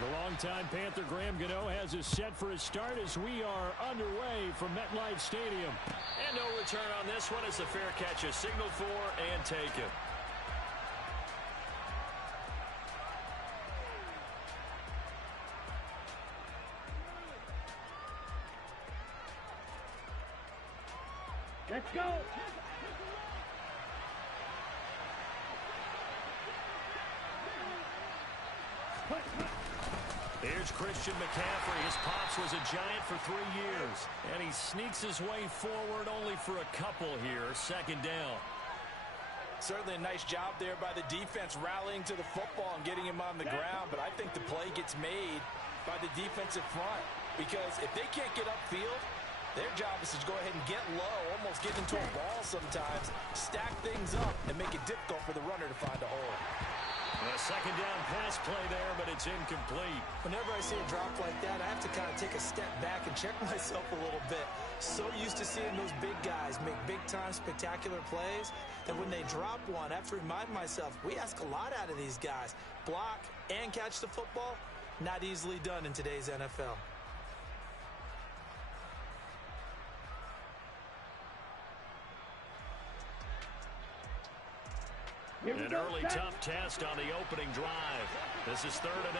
The longtime Panther Graham Gano has us set for his start as we are underway from MetLife Stadium. And no return on this one as the fair catch is signaled for and taken. Let's go! Here's Christian McCaffrey. His pops was a Giant for 3 years. And he sneaks his way forward only for a couple here. Second down. Certainly a nice job there by the defense rallying to the football and getting him on the ground. But I think the play gets made by the defensive front. Because if they can't get upfield, their job is to go ahead and get low, almost get into a ball sometimes, stack things up, and make it difficult for the runner to find a hole. A second down pass play there, but it's incomplete. Whenever I see a drop like that, I have to kind of take a step back and check myself a little bit. So used to seeing those big guys make big-time spectacular plays that when they drop one, I have to remind myself, we ask a lot out of these guys. Block and catch the football, not easily done in today's NFL. An early tough test on the opening drive. This is 3rd and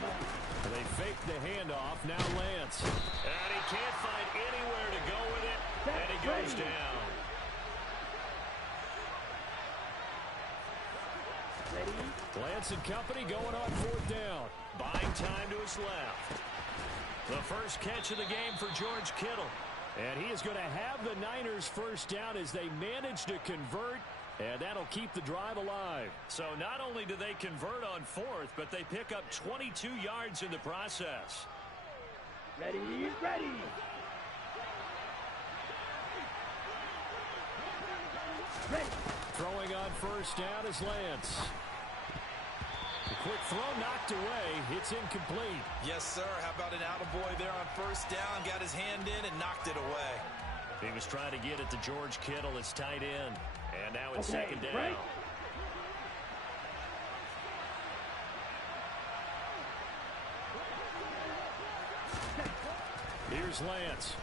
8. They fake the handoff. Now Lance. And he can't find anywhere to go with it. And he goes down. Lance and company going on 4th down. Buying time to his left. The first catch of the game for George Kittle. And he is going to have the Niners first down as they manage to convert, and that'll keep the drive alive. So not only do they convert on 4th, but they pick up 22 yards in the process. Ready, ready. Ready. Throwing on first down is Lance. The quick throw knocked away. It's incomplete. Yes, sir. How about an attaboy there on first down? Got his hand in and knocked it away. He was trying to get it to George Kittle, his tight end. And now it's second down. Right. Here's Lance.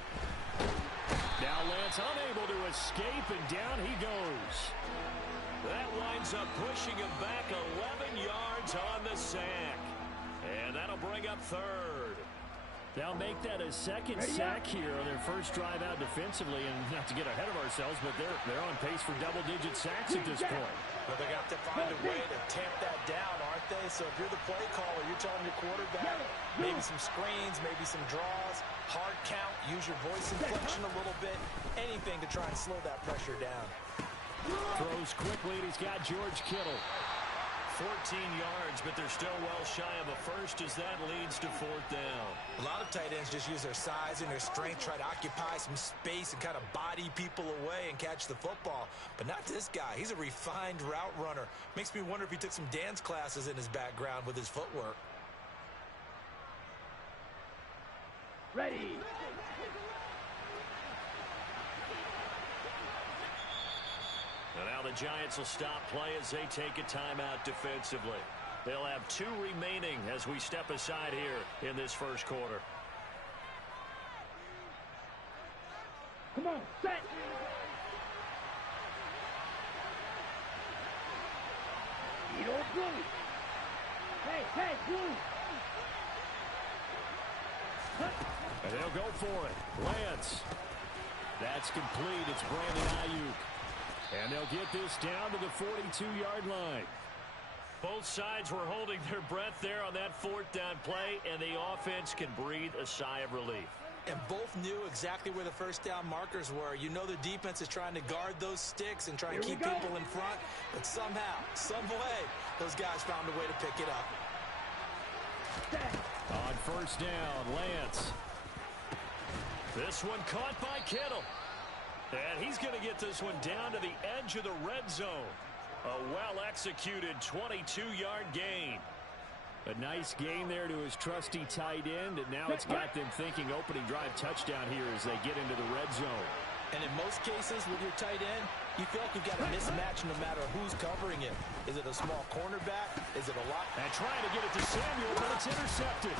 Now Lance unable to escape, and down he goes. That winds up pushing him back 11 yards on the sack. And that'll bring up 3rd. They'll make that a second sack here on their first drive out defensively. And not to get ahead of ourselves, but they're on pace for double-digit sacks at this point. But they got to find a way to tamp that down, aren't they? So if you're the play caller, you're telling your quarterback maybe some screens, maybe some draws, hard count, use your voice inflection a little bit, anything to try and slow that pressure down. Throws quickly, and he's got George Kittle. 14 yards, but they're still well shy of a first as that leads to 4th down. A lot of tight ends just use their size and their strength, try to occupy some space and kind of body people away and catch the football. But not this guy. He's a refined route runner. Makes me wonder if he took some dance classes in his background with his footwork. Ready. And now the Giants will stop play as they take a timeout defensively. They'll have 2 remaining as we step aside here in this first quarter. Come on, set. Blue. Hey, Blue. And they'll go for it. Lance. That's complete. It's Brandon Ayuk. And they'll get this down to the 42-yard line. Both sides were holding their breath there on that 4th down play, and the offense can breathe a sigh of relief. And both knew exactly where the first down markers were. You know the defense is trying to guard those sticks and try and keep people in front. But somehow, some way, those guys found a way to pick it up. On first down, Lance. This one caught by Kittle. And he's going to get this one down to the edge of the red zone. A well-executed 22-yard gain. A nice gain there to his trusty tight end, and now it's got them thinking opening drive touchdown here as they get into the red zone. And in most cases with your tight end, you feel like you've got a mismatch no matter who's covering him. Is it a small cornerback? Is it a lot? And trying to get it to Samuel, but it's intercepted.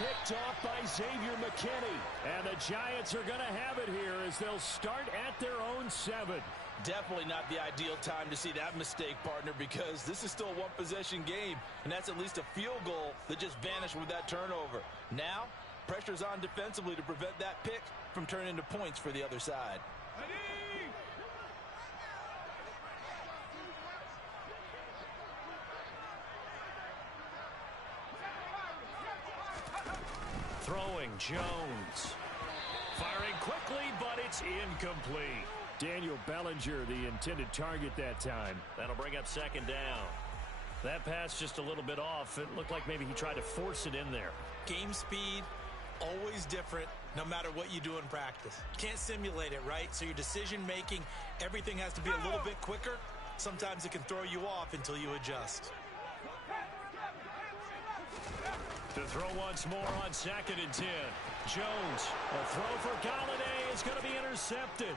Picked off by Xavier McKinney. And the Giants are going to have it here as they'll start at their own 7. Definitely not the ideal time to see that mistake, partner, because this is still a one-possession game, and that's at least a field goal that just vanished with that turnover. Now, pressure's on defensively to prevent that pick from turning into points for the other side. Throwing Jones. Firing quickly, but it's incomplete. Daniel Bellinger, the intended target that time. That'll bring up second down. That pass just a little bit off. It looked like maybe he tried to force it in there. Game speed, always different, no matter what you do in practice. Can't simulate it, right? So your decision-making, everything has to be a little bit quicker. Sometimes it can throw you off until you adjust. To throw once more on 2nd and 10. Jones, a throw for Galladay is going to be intercepted.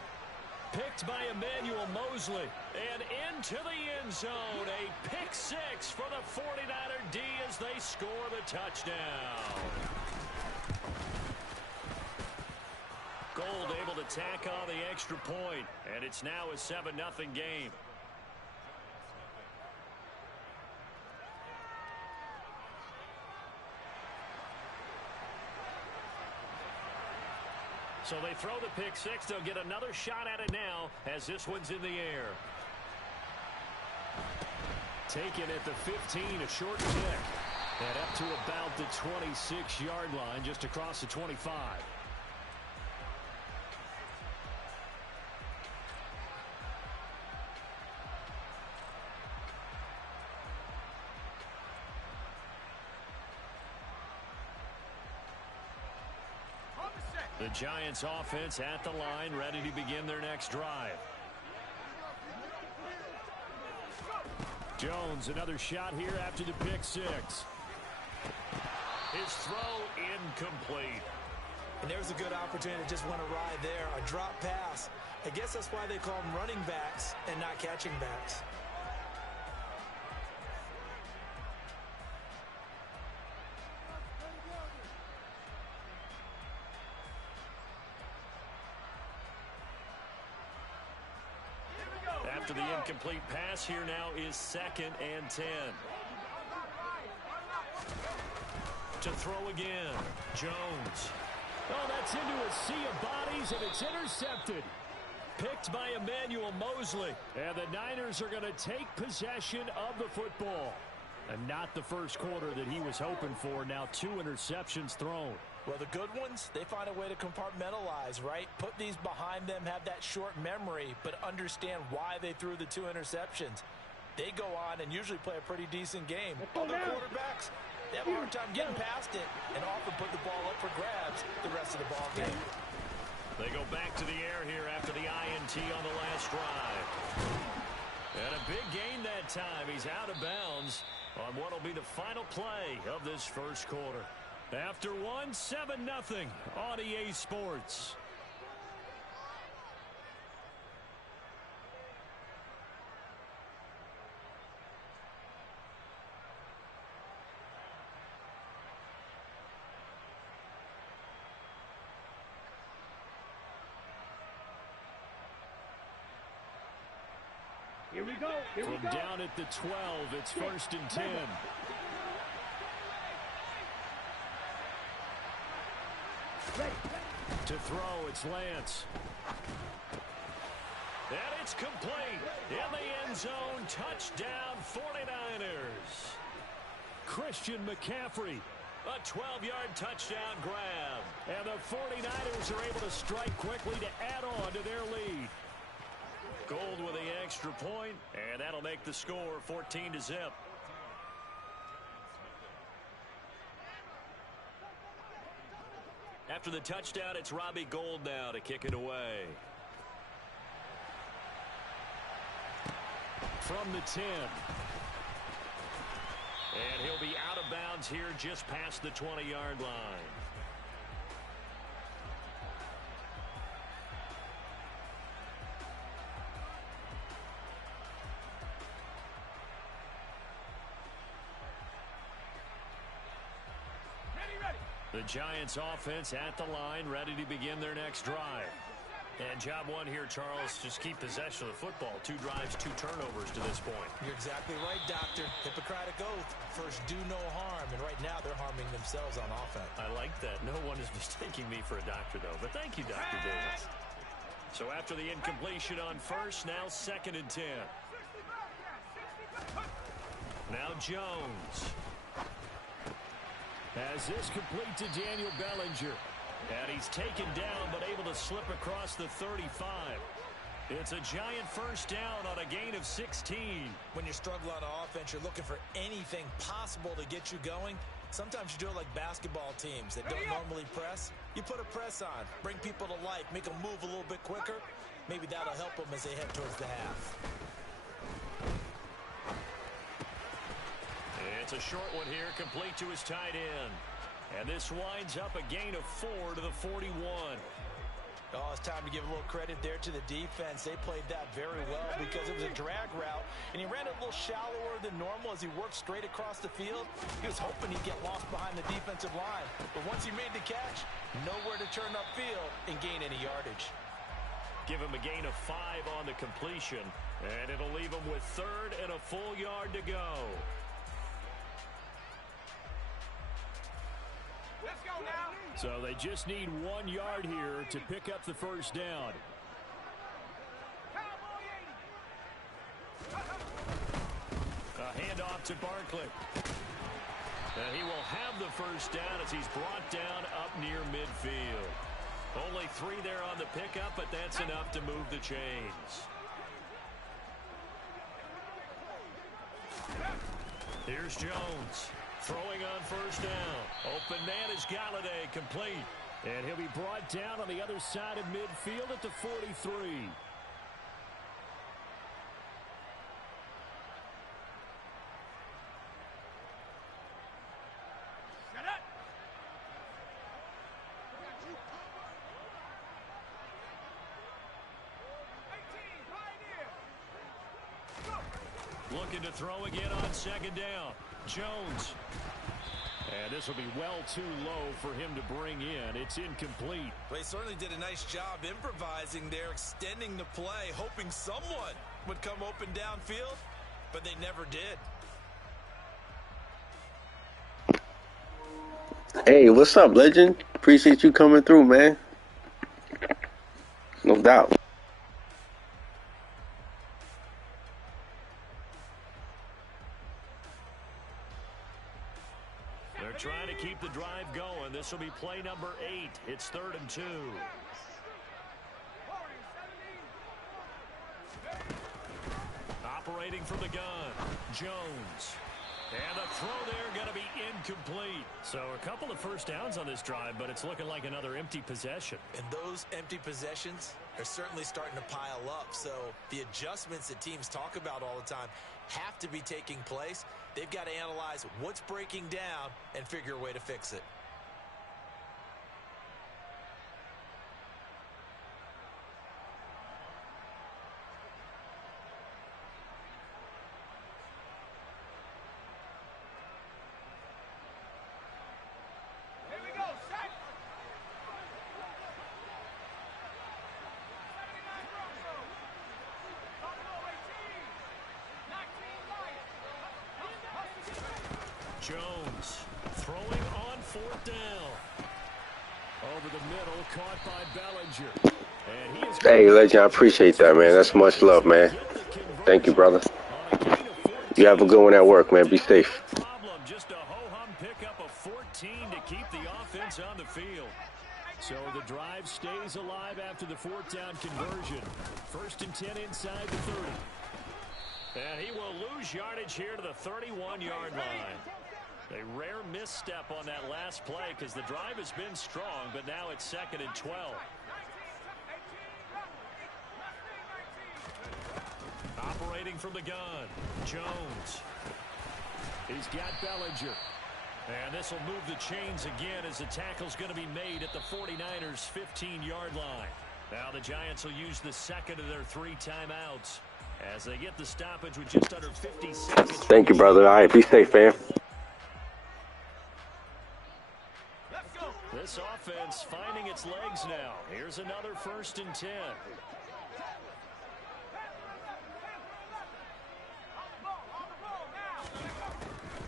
Picked by Emmanuel Mosley. And into the end zone. A pick 6 for the 49er D as they score the touchdown. Gold able to tack on the extra point. And it's now a 7-0 game. So they throw the pick 6. They'll get another shot at it now as this one's in the air. Taken at the 15, a short kick. And up to about the 26-yard line, just across the 25. The Giants offense at the line, ready to begin their next drive. Jones, another shot here after the pick 6. His throw incomplete. And there's a good opportunity to just went a ride there, a drop pass. I guess that's why they call them running backs and not catching backs. After the incomplete pass, here now is 2nd and 10. To throw again, Jones. Oh, that's into a sea of bodies, and it's intercepted. Picked by Emmanuel Mosley. And the Niners are going to take possession of the football. And not the first quarter that he was hoping for. Now 2 interceptions thrown. Well, the good ones, they find a way to compartmentalize, right? Put these behind them, have that short memory, but understand why they threw the 2 interceptions. They go on and usually play a pretty decent game. Other quarterbacks, they have a hard time getting past it and often put the ball up for grabs the rest of the ball game. They go back to the air here after the INT on the last drive. And a big gain that time. He's out of bounds on what will be the final play of this first quarter. After 7-0 on EA Sports. Here we go. Here we From go. down at the 12, it's 1st and 10. Ready. To throw, it's Lance. And it's complete. In the end zone, touchdown 49ers. Christian McCaffrey. A 12-yard touchdown grab. And the 49ers are able to strike quickly to add on to their lead. Gold with the extra point, and that'll make the score 14-0. After the touchdown, it's Robbie Gould now to kick it away. From the 10. And he'll be out of bounds here just past the 20-yard line. The Giants offense at the line, ready to begin their next drive. And job one here, Charles, just keep possession of the football. 2 drives, 2 turnovers to this point. You're exactly right, Doctor. Hippocratic oath. First, do no harm. And right now, they're harming themselves on offense. I like that. No one is mistaking me for a doctor, though. But thank you, Dr. Davis. So after the incompletion on first, now 2nd and 10. Now Jones. Has this complete to Daniel Bellinger. And he's taken down, but able to slip across the 35. It's a Giant first down on a gain of 16. When you struggle on offense, you're looking for anything possible to get you going. Sometimes you do it like basketball teams that don't normally press. You put a press on, bring people to life, make them move a little bit quicker. Maybe that'll help them as they head towards the half. It's a short one here, complete to his tight end. And this winds up a gain of 4 to the 41. Oh, it's time to give a little credit there to the defense. They played that very well because it was a drag route, and he ran it a little shallower than normal as he worked straight across the field. He was hoping he'd get lost behind the defensive line, but once he made the catch, nowhere to turn upfield and gain any yardage. Give him a gain of 5 on the completion, and it'll leave him with 3rd and a full yard to go. So they just need 1 yard here to pick up the first down. A handoff to Barkley. And he will have the first down as he's brought down up near midfield. Only 3 there on the pickup, but that's enough to move the chains. Here's Jones. Throwing on first down. Open man is Galladay, complete. And he'll be brought down on the other side of midfield at the 43. Looking to throw again on 2nd down. Jones. And this will be well too low for him to bring in. It's incomplete. Well, he certainly did a nice job improvising there, extending the play, hoping someone would come open downfield, but they never did. Hey, what's up, legend? Appreciate you coming through, man. No doubt. They're trying to keep the drive going. This will be play number 8. It's 3rd and 2. Operating from the gun, Jones. And the throw there going to be incomplete. So a couple of first downs on this drive, but it's looking like another empty possession. And those empty possessions are certainly starting to pile up. So the adjustments that teams talk about all the time have to be taking place. They've got to analyze what's breaking down and figure a way to fix it. Jones throwing on 4th down. Over the middle, caught by Bellinger. And he is Hey, legend, I appreciate that, man. That's much love, man. Thank you, brother. You have a good one at work, man. Be safe. Problem, just a ho-hum pickup of 14 to keep the offense on the field. So the drive stays alive after the 4th down conversion. 1st and 10 inside the 30. And he will lose yardage here to the 31-yard line. A rare misstep on that last play because the drive has been strong, but now it's 2nd and 12. Operating from the gun, Jones. He's got Bellinger. And this will move the chains again as the tackle's going to be made at the 49ers' 15-yard line. Now the Giants will use the 2nd of their 3 timeouts as they get the stoppage with just under 50 seconds. Thank you, brother. All right, be safe, fam. Let's go. This offense finding its legs now. Here's another 1st and 10.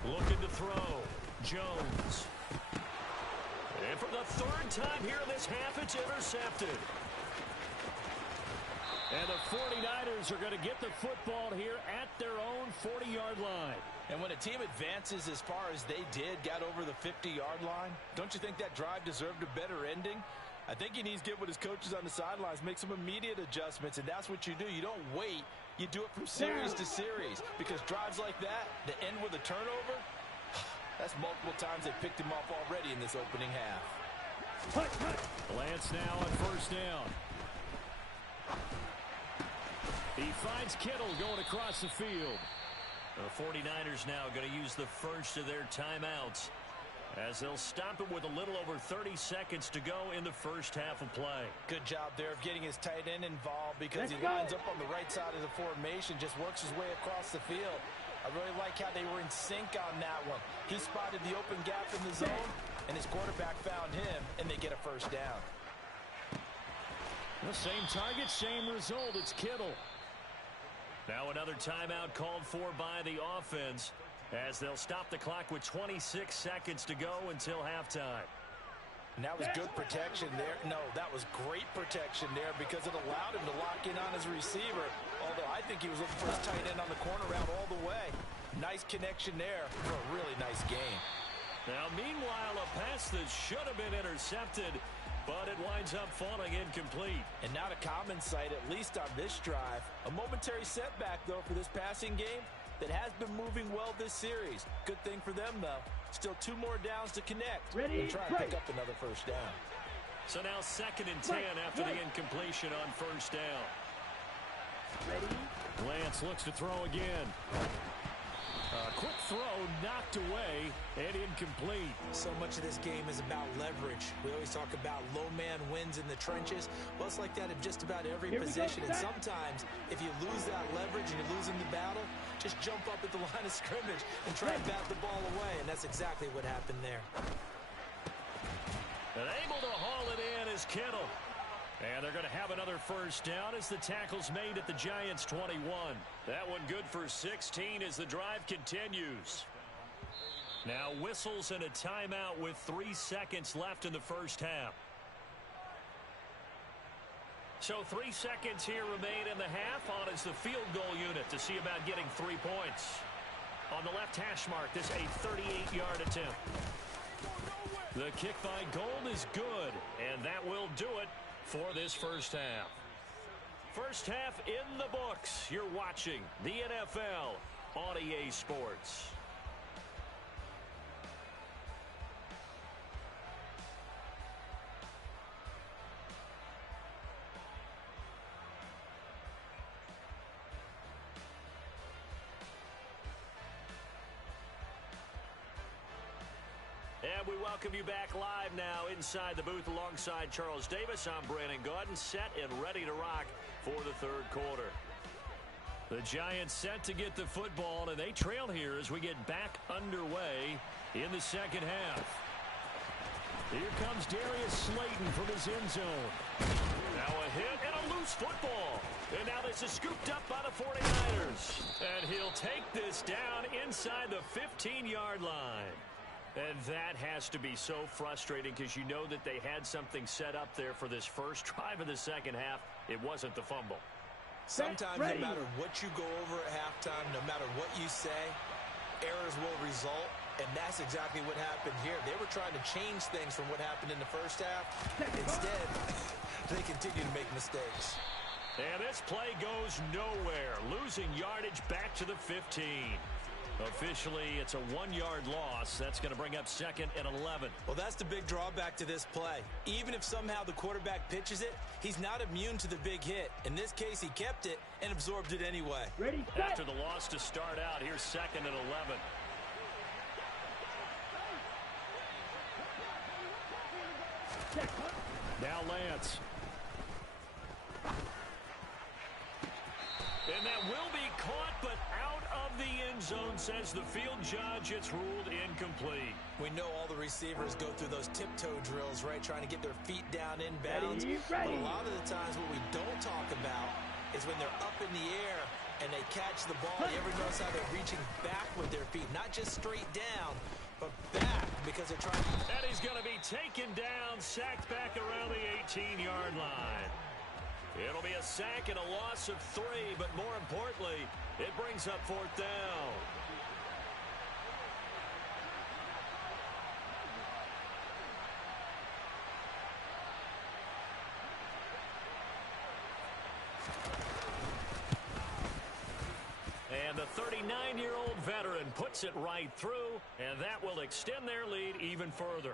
Looking to throw. Jones. And for the 3rd time here in this half, it's intercepted. And the 49ers are going to get the football here at their own 40-yard line. And when a team advances as far as they did, got over the 50-yard line, don't you think that drive deserved a better ending? I think he needs to get with his coaches on the sidelines, make some immediate adjustments, and that's what you do. You don't wait. You do it from series to series, because drives like that end with a turnover, that's multiple times they picked him off already in this opening half. Lance now on 1st down. He finds Kittle going across the field. The 49ers now going to use the first of their timeouts as they'll stop it with a little over 30 seconds to go in the first half of play. Good job there of getting his tight end involved because he lines up on the right side of the formation, just works his way across the field. I really like how they were in sync on that one. He spotted the open gap in the zone, and his quarterback found him, and they get a 1st down. The same target, same result. It's Kittle. Now another timeout called for by the offense as they'll stop the clock with 26 seconds to go until halftime. And that was good protection there. No, that was great protection there because it allowed him to lock in on his receiver, although I think he was looking for his tight end on the corner route all the way. Nice connection there for a really nice game. Now, meanwhile, a pass that should have been intercepted, but it winds up falling incomplete. And not a common sight, at least on this drive. A momentary setback, though, for this passing game that has been moving well this series. Good thing for them, though. Still 2 more downs to connect and try to pick up another 1st down. So now 2nd and 10 after the incompletion on 1st down. Lance looks to throw again. Quick throw knocked away and incomplete. So much of this game is about leverage. We always talk about low man wins in the trenches. Well, it's like that in just about every position. And sometimes if you lose that leverage and you're losing the battle, just jump up at the line of scrimmage and try and bat the ball away. And that's exactly what happened there. And able to haul it in is Kittle. And they're going to have another 1st down as the tackle's made at the Giants' 21. That one good for 16 as the drive continues. Now whistles and a timeout with 3 seconds left in the first half. So 3 seconds here remain in the half. On is the field goal unit to see about getting 3 points. On the left hash mark, this a 38-yard attempt. The kick by Gold is good, and that will do it for this first half. First half in the books. You're watching the NFL on EA Sports. And we welcome you back live now inside the booth alongside Charles Davis. I'm Brandon Gaudin, set and ready to rock for the 3rd quarter. The Giants set to get the football, and they trail here as we get back underway in the 2nd half. Here comes Darius Slayton from his end zone. Now a hit and a loose football. And now this is scooped up by the 49ers. And he'll take this down inside the 15-yard line. And that has to be so frustrating because you know that they had something set up there for this first drive of the 2nd half. It wasn't the fumble. Sometimes no matter what you go over at halftime, no matter what you say, errors will result. And that's exactly what happened here. They were trying to change things from what happened in the first half. Instead, they continue to make mistakes. And this play goes nowhere. Losing yardage back to the 15. Officially, it's a 1-yard loss. That's going to bring up 2nd and 11. Well, that's the big drawback to this play. Even if somehow the quarterback pitches it, he's not immune to the big hit. In this case, he kept it and absorbed it anyway. After the loss to start out, here's 2nd and 11. Now Lance. And that will be caught, but out of the end zone, says the field judge. It's ruled incomplete. We know all the receivers go through those tiptoe drills, right, trying to get their feet down inbounds. But a lot of the times what we don't talk about is when they're up in the air and they catch the ball. You ever notice how they're reaching back with their feet, not just straight down, but back, because they're trying to... And he's going to be taken down, sacked back around the 18-yard line. It'll be a sack and a loss of 3, but more importantly, it brings up 4th down. And the 39-year-old veteran puts it right through, and that will extend their lead even further.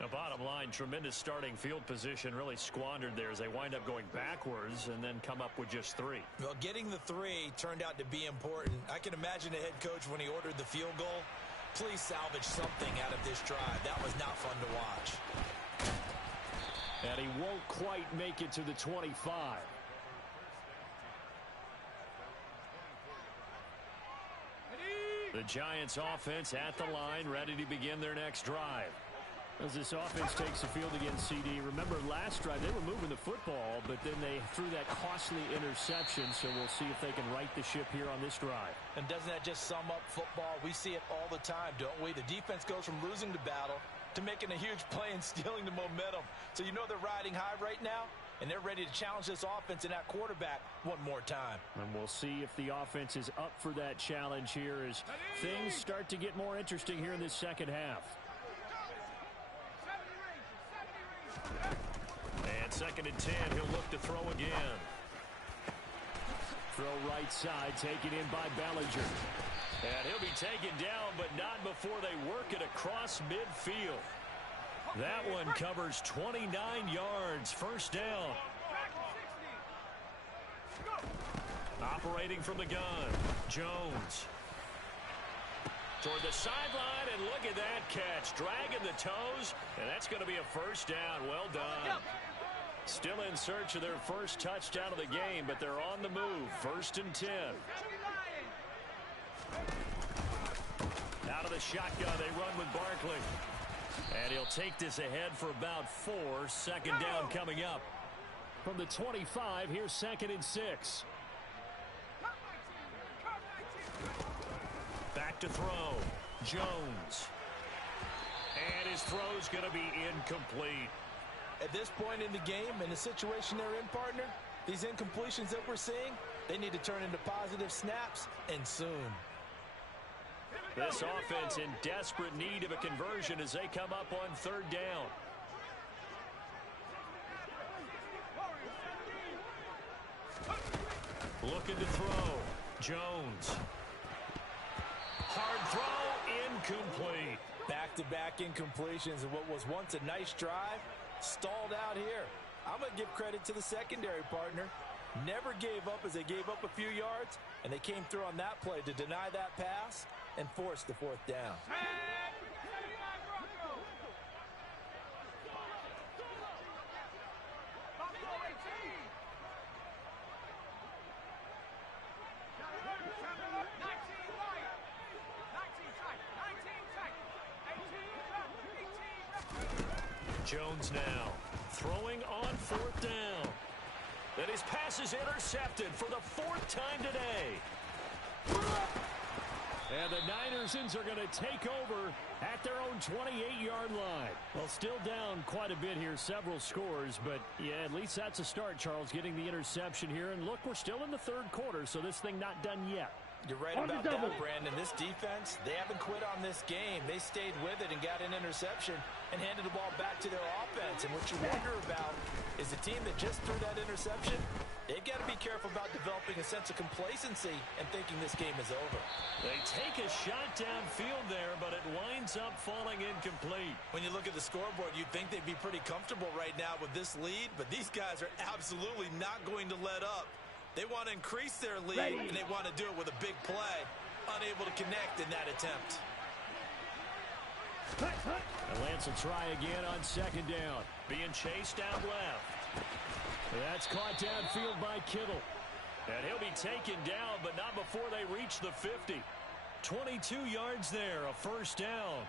The bottom line, tremendous starting field position, really squandered there as they wind up going backwards and then come up with just 3. Well, getting the 3 turned out to be important. I can imagine the head coach when he ordered the field goal. Please salvage something out of this drive. That was not fun to watch. And he won't quite make it to the 25. The Giants offense at the line, ready to begin their next drive. As this offense takes the field against CD, remember last drive they were moving the football, but then they threw that costly interception, so we'll see if they can right the ship here on this drive. And doesn't that just sum up football? We see it all the time, don't we? The defense goes from losing the battle to making a huge play and stealing the momentum. So you know they're riding high right now, and they're ready to challenge this offense and that quarterback one more time. And we'll see if the offense is up for that challenge here as things start to get more interesting here in this second half. And 2nd and 10, he'll look to throw again. Throw right side, taken in by Bellinger. And he'll be taken down, but not before they work it across midfield. That one covers 29 yards, 1st down. Operating from the gun, Jones. Toward the sideline, and look at that catch. Dragging the toes, and that's going to be a 1st down. Well done. Still in search of their first touchdown of the game, but they're on the move. 1st and 10. Out of the shotgun, they run with Barkley. And he'll take this ahead for about 4. 2nd down coming up. From the 25, here's 2nd and 6. Back to throw. Jones. And his throw's going to be incomplete. At this point in the game, in the situation they're in, partner, these incompletions that we're seeing, they need to turn into positive snaps, and soon. This offense in desperate need of a conversion as they come up on 3rd down. Looking to throw. Jones. Hard throw, incomplete. Back-to-back incompletions and what was once a nice drive, stalled out here. I'm going to give credit to the secondary, partner. Never gave up as they gave up a few yards, and they came through on that play to deny that pass and force the 4th down. Jones now throwing on 4th down. And his pass is intercepted for the 4th time today. And the Ninersons are going to take over at their own 28-yard line. Well, still down quite a bit here, several scores, but yeah, at least that's a start, Charles, getting the interception here. And look, we're still in the 3rd quarter, so this thing not done yet. You're right about that, Brandon. This defense, they haven't quit on this game. They stayed with it and got an interception and handed the ball back to their offense. And what you wonder about is the team that just threw that interception, they've got to be careful about developing a sense of complacency and thinking this game is over. They take a shot downfield there, but it winds up falling incomplete. When you look at the scoreboard, you'd think they'd be pretty comfortable right now with this lead, but these guys are absolutely not going to let up. They want to increase their lead, and they want to do it with a big play. Unable to connect in that attempt. And Lance will try again on 2nd down. Being chased out left. That's caught downfield by Kittle. And he'll be taken down, but not before they reach the 50. 22 yards there, a first down.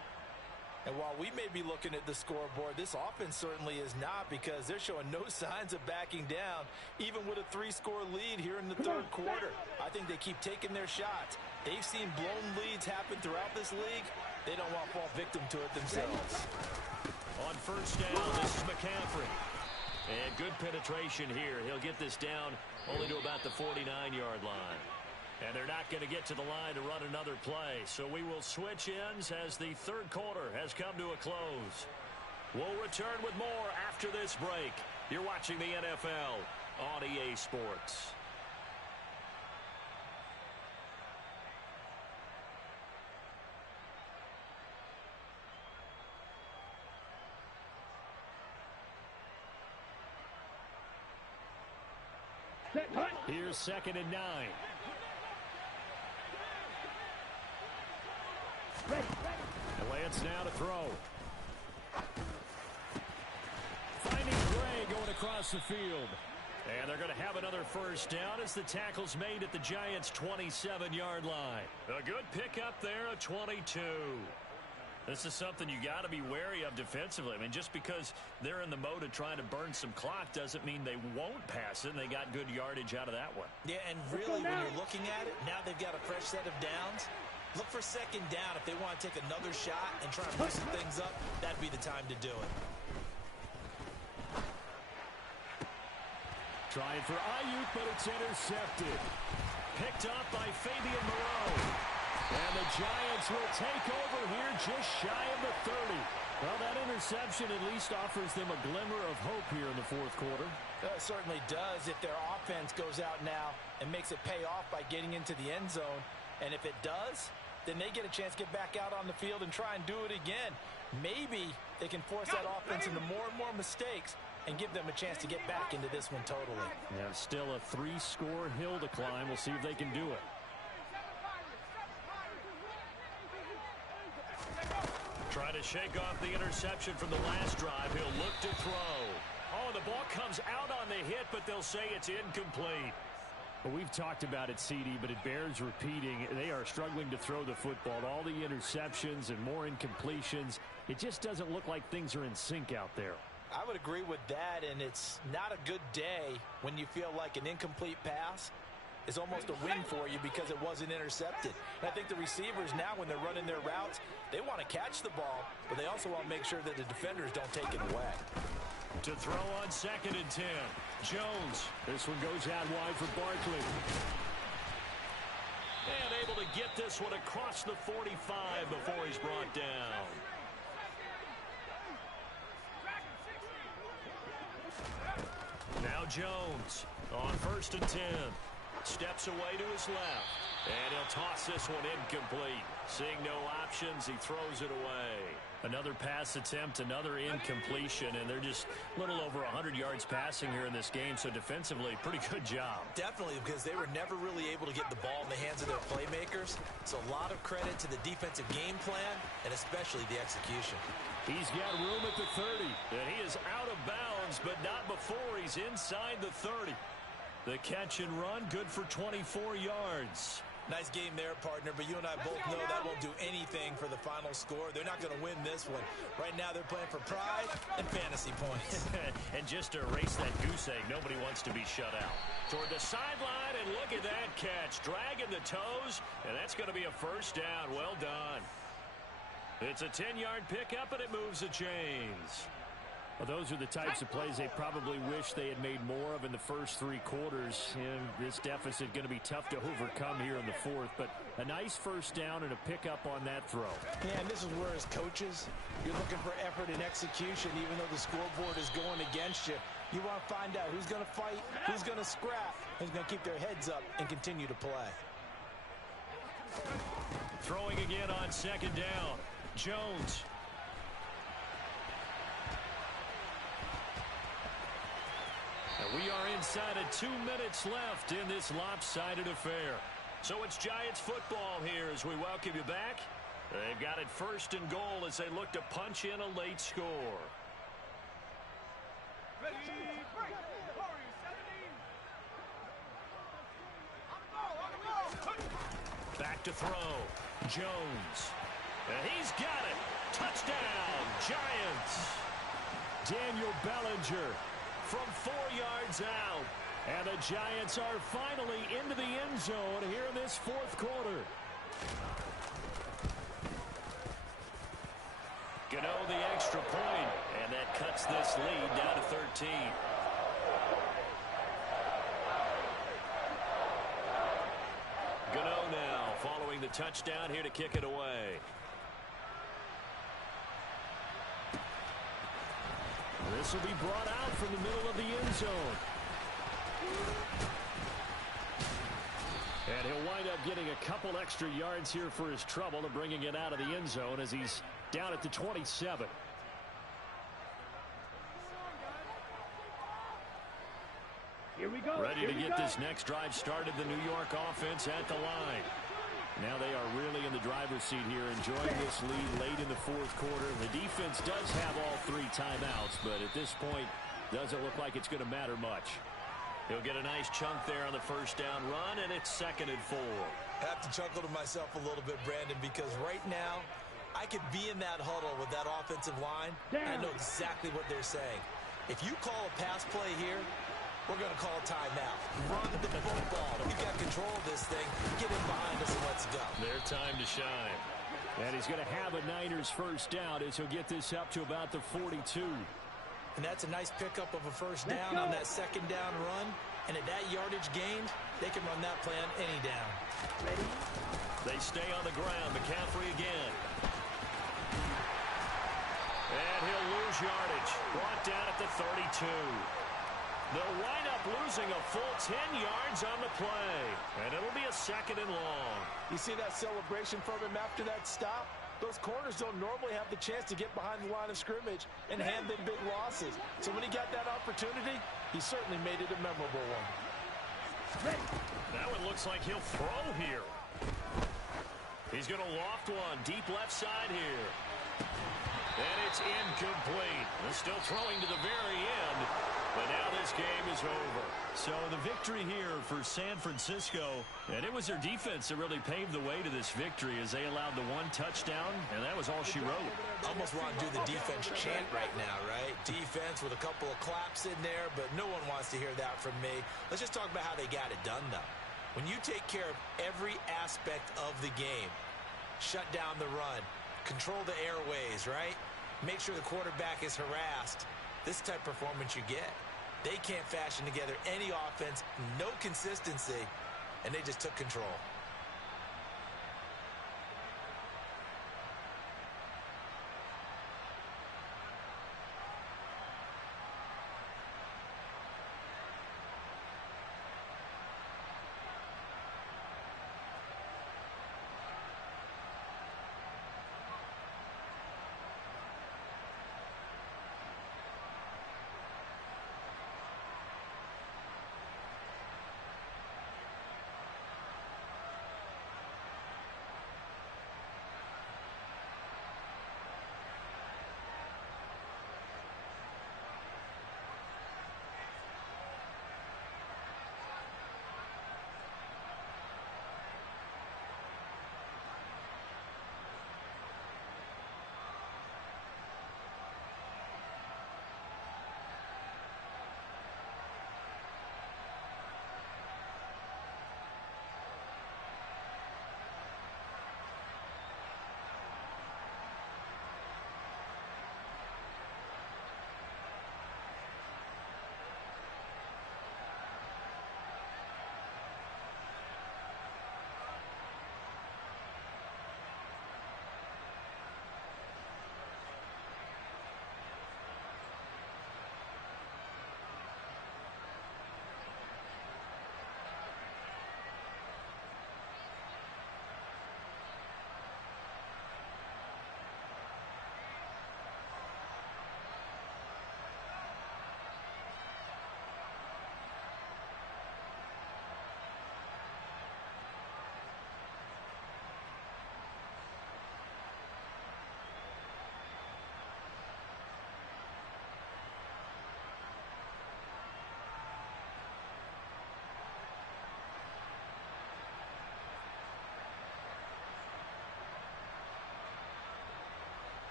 And while we may be looking at the scoreboard, this offense certainly is not, because they're showing no signs of backing down, even with a 3-score lead here in the third quarter. I think they keep taking their shots. They've seen blown leads happen throughout this league. They don't want to fall victim to it themselves. On first down, this is McCaffrey. And good penetration here. He'll get this down only to about the 49-yard line. And they're not going to get to the line to run another play. So we will switch ends as the third quarter has come to a close. We'll return with more after this break. You're watching the NFL on EA Sports. Here's 2nd and 9. And Lance now to throw. Finding Gray going across the field. And they're going to have another first down as the tackle's made at the Giants' 27-yard line. A good pickup there, a 22. This is something you got to be wary of defensively. I mean, just because they're in the mode of trying to burn some clock doesn't mean they won't pass it, and they got good yardage out of that one. Yeah, and really, when you're looking at it, now they've got a fresh set of downs. Look for 2nd down. If they want to take another shot and try and loosen things up, that'd be the time to do it. Trying for Ayuk, but it's intercepted. Picked up by Fabian Moreau. And the Giants will take over here just shy of the 30. Well, that interception at least offers them a glimmer of hope here in the fourth quarter. It certainly does if their offense goes out now and makes it pay off by getting into the end zone. And if it does, then they get a chance to get back out on the field and try and do it again. Maybe they can force that offense into more and more mistakes and give them a chance to get back into this one totally. Yeah, still a 3-score hill to climb. We'll see if they can do it. Trying to shake off the interception from the last drive. He'll look to throw. Oh, the ball comes out on the hit, but they'll say it's incomplete. Well, we've talked about it, CD, but it bears repeating. They are struggling to throw the football. All the interceptions and more incompletions. It just doesn't look like things are in sync out there. I would agree with that, and it's not a good day when you feel like an incomplete pass is almost a win for you because it wasn't intercepted. And I think the receivers now, when they're running their routes, they want to catch the ball, but they also want to make sure that the defenders don't take it away. To throw on 2nd and 10. Jones. This one goes out wide for Barkley. And able to get this one across the 45 before he's brought down. Now Jones on 1st and 10. Steps away to his left. And he'll toss this one incomplete. Seeing no options, he throws it away. Another pass attempt, another incompletion, and they're just a little over 100 yards passing here in this game, so defensively, pretty good job. Definitely, because they were never really able to get the ball in the hands of their playmakers. So a lot of credit to the defensive game plan, and especially the execution. He's got room at the 30. And he is out of bounds, but not before he's inside the 30. The catch and run, good for 24 yards. Nice game there, partner, but you and I both know that won't do anything for the final score. They're not going to win this one. Right now, they're playing for pride and fantasy points. And just to erase that goose egg, nobody wants to be shut out. Toward the sideline, and look at that catch. Dragging the toes, and that's going to be a first down. Well done. It's a 10-yard pickup, and it moves the chains. Well, those are the types of plays they probably wish they had made more of in the first 3 quarters. And this deficit going to be tough to overcome here in the fourth. But a nice first down and a pickup on that throw. Yeah, and this is where, as coaches, you're looking for effort and execution, even though the scoreboard is going against you. You want to find out who's going to fight, who's going to scrap, who's going to keep their heads up and continue to play. Throwing again on 2nd down. Jones. And we are inside of 2 minutes left in this lopsided affair. So it's Giants football here as we welcome you back. They've got it 1st and goal as they look to punch in a late score. Ready, break. Back to throw. Jones. And he's got it. Touchdown, Giants. Daniel Bellinger from 4 yards out. And the Giants are finally into the end zone here in this fourth quarter. Gano the extra point, and that cuts this lead down to 13. Gano now following the touchdown here to kick it away. This will be brought out from the middle of the end zone. And he'll wind up getting a couple extra yards here for his trouble and bringing it out of the end zone as he's down at the 27. Here we go. Ready to get this next drive started, the New York offense at the line. Now they are really in the driver's seat here, enjoying this lead late in the fourth quarter. The defense does have all 3 timeouts, but at this point, doesn't look like it's going to matter much. He'll get a nice chunk there on the first down run, and it's 2nd and 4. I have to chuckle to myself a little bit, Brandon, because right now, I could be in that huddle with that offensive line, and I know exactly what they're saying. If you call a pass play here, we're going to call a timeout. Run the football. We've got control of this thing. Get in behind us and let's go. Their time to shine. And he's going to have a Niners first down as he'll get this up to about the 42. And that's a nice pickup of a first down on that second down run. And at that yardage gained, they can run that play on any down. Ready? They stay on the ground. McCaffrey again. And he'll lose yardage. Brought down at the 32. They'll wind up losing a full 10 yards on the play. And it'll be a 2nd and long. You see that celebration from him after that stop? Those corners don't normally have the chance to get behind the line of scrimmage and hand them big losses. So when he got that opportunity, he certainly made it a memorable one. Now it looks like he'll throw here. He's going to loft one deep left side here. And it's incomplete. They're still throwing to the very end. But now this game is over. So the victory here for San Francisco, and it was their defense that really paved the way to this victory as they allowed the 1 touchdown, and that was all she wrote. Almost want to do the defense chant right now, right? Defense with a couple of claps in there, but no one wants to hear that from me. Let's just talk about how they got it done, though. When you take care of every aspect of the game, shut down the run, control the airways, right? Make sure the quarterback is harassed. This type of performance you get. They can't fashion together any offense, no consistency, and they just took control.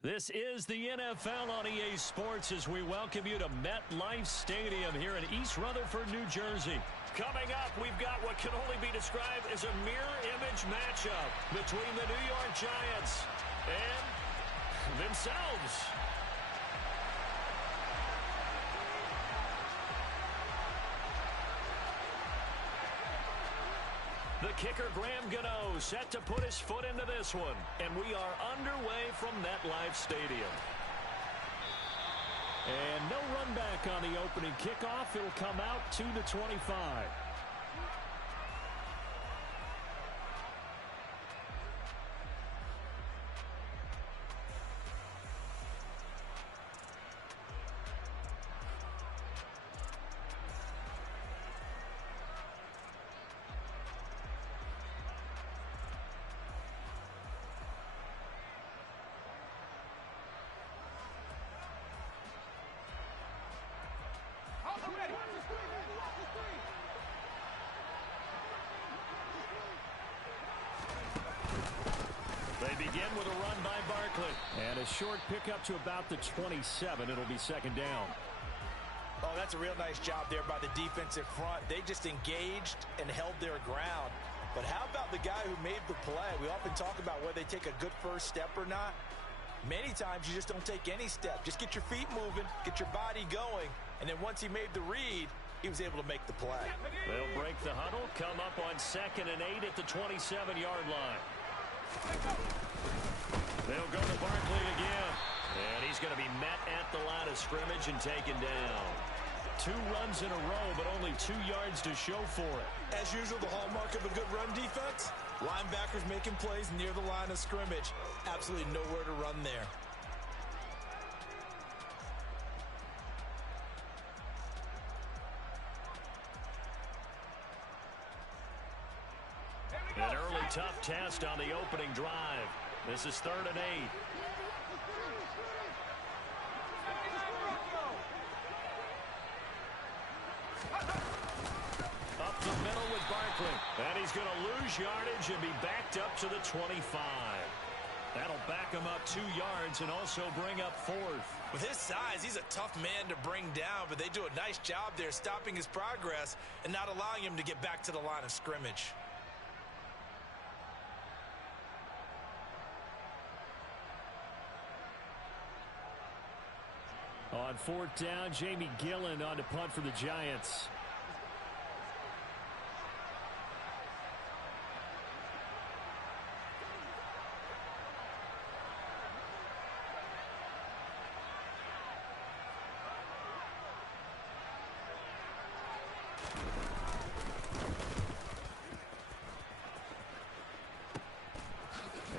This is the NFL on EA Sports as we welcome you to MetLife Stadium here in East Rutherford, New Jersey. Coming up, we've got what can only be described as a mirror image matchup between the New York Giants and themselves. The kicker, Graham Gano, set to put his foot into this one. And we are underway from MetLife Stadium. And no run back on the opening kickoff. It'll come out to the 25. They begin with a run by Barkley. And a short pickup to about the 27. It'll be second down. Oh, that's a real nice job there by the defensive front. They just engaged and held their ground. But how about the guy who made the play? We often talk about whether they take a good first step or not. Many times you just don't take any step. Just get your feet moving, get your body going. And then once he made the read, he was able to make the play. They'll break the huddle, come up on 2nd and 8 at the 27-yard line. They'll go to Barkley again. And he's going to be met at the line of scrimmage and taken down. 2 runs in a row, but only 2 yards to show for it. As usual, the hallmark of a good run defense, linebackers making plays near the line of scrimmage. Absolutely nowhere to run there. An early tough test on the opening drive. This is 3rd and 8. Up the middle with Barkley. And he's going to lose yardage and be backed up to the 25. That'll back him up 2 yards and also bring up 4th. With his size, he's a tough man to bring down, but they do a nice job there stopping his progress and not allowing him to get back to the line of scrimmage. On 4th down, Jamie Gillen on to punt for the Giants.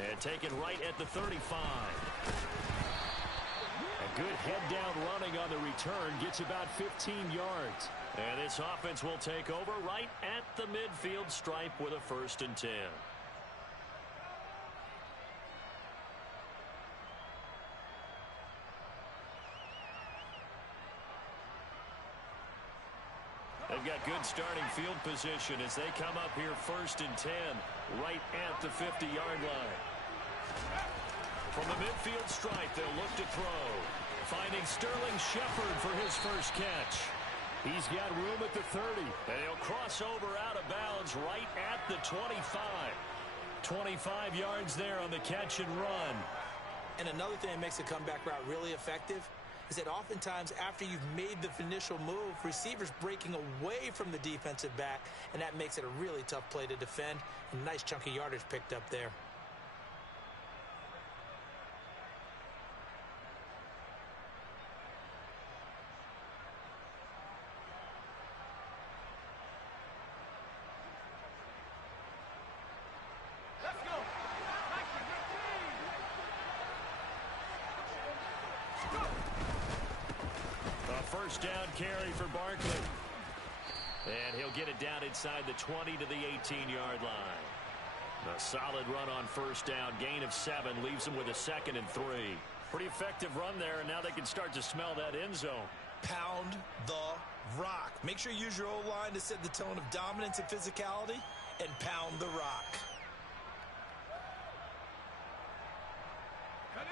And taken right at the 35. A good head-down running on the return gets about 15 yards. And this offense will take over right at the midfield stripe with a 1st and 10. They've got good starting field position as they come up here 1st and 10 right at the 50-yard line. From the midfield stripe, they'll look to throw. Finding Sterling Shepard for his first catch. He's got room at the 30. And he'll cross over out of bounds right at the 25. 25 yards there on the catch and run. And another thing that makes a comeback route really effective is that oftentimes after you've made the initial move, receivers breaking away from the defensive back, and that makes it a really tough play to defend. A nice chunk of yardage picked up there. First down carry for Barkley. And he'll get it down inside the 20 to the 18-yard line. A solid run on 1st down. Gain of 7 leaves him with a 2nd and 3. Pretty effective run there, and now they can start to smell that end zone. Pound the rock. Make sure you use your O-line to set the tone of dominance and physicality, and pound the rock.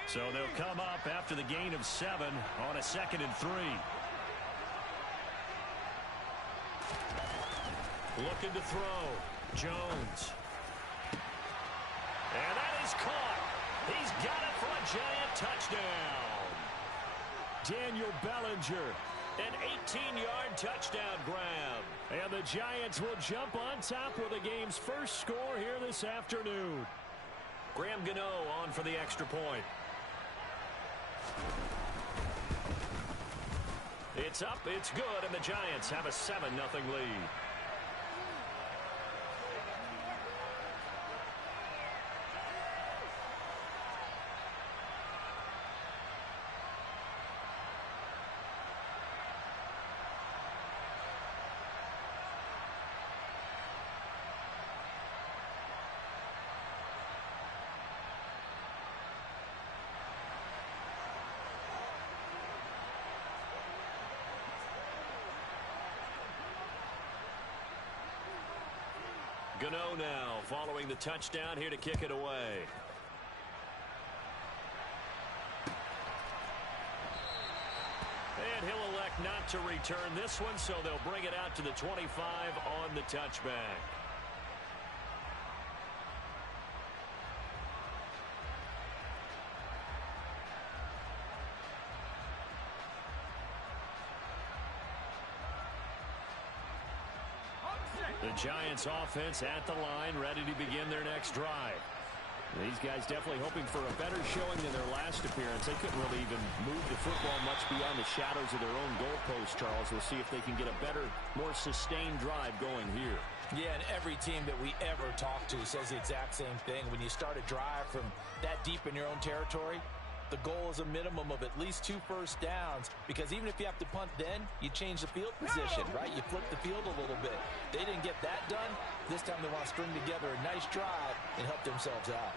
So they'll come up after the gain of 7 on a 2nd and 3. Looking to throw. Jones. And that is caught. He's got it for a giant touchdown. Daniel Bellinger, an 18-yard touchdown grab. And the Giants will jump on top with the game's first score here this afternoon. Graham Gano on for the extra point. It's up, it's good, and the Giants have a 7-0 lead. Gano now following the touchdown here to kick it away. And he'll elect not to return this one, so they'll bring it out to the 25 on the touchback. The Giants offense at the line, ready to begin their next drive. These guys definitely hoping for a better showing than their last appearance. They couldn't really even move the football much beyond the shadows of their own goalpost, Charles. We'll see if they can get a better, more sustained drive going here. Yeah, and every team that we ever talk to says the exact same thing. When you start a drive from that deep in your own territory, the goal is a minimum of at least 2 first downs, because even if you have to punt then, you change the field position, right? You flip the field a little bit. They didn't get that done. This time they want to string together a nice drive and help themselves out.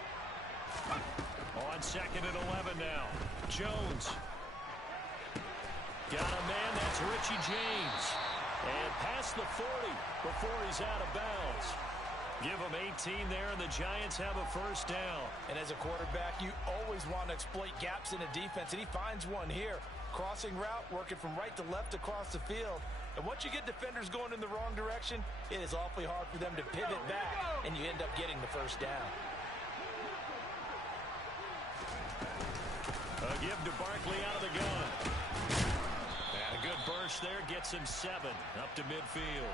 On 2nd and 11 now. Jones. Got a man, that's Richie James. And past the 40 before he's out of bounds. Give them 18 there, and the Giants have a first down. And as a quarterback, you always want to exploit gaps in a defense, and he finds one here. Crossing route, working from right to left across the field. And once you get defenders going in the wrong direction, it is awfully hard for them to pivot back, and you end up getting the first down. A give to Barkley out of the gun. And a good burst there gets him 7 up to midfield.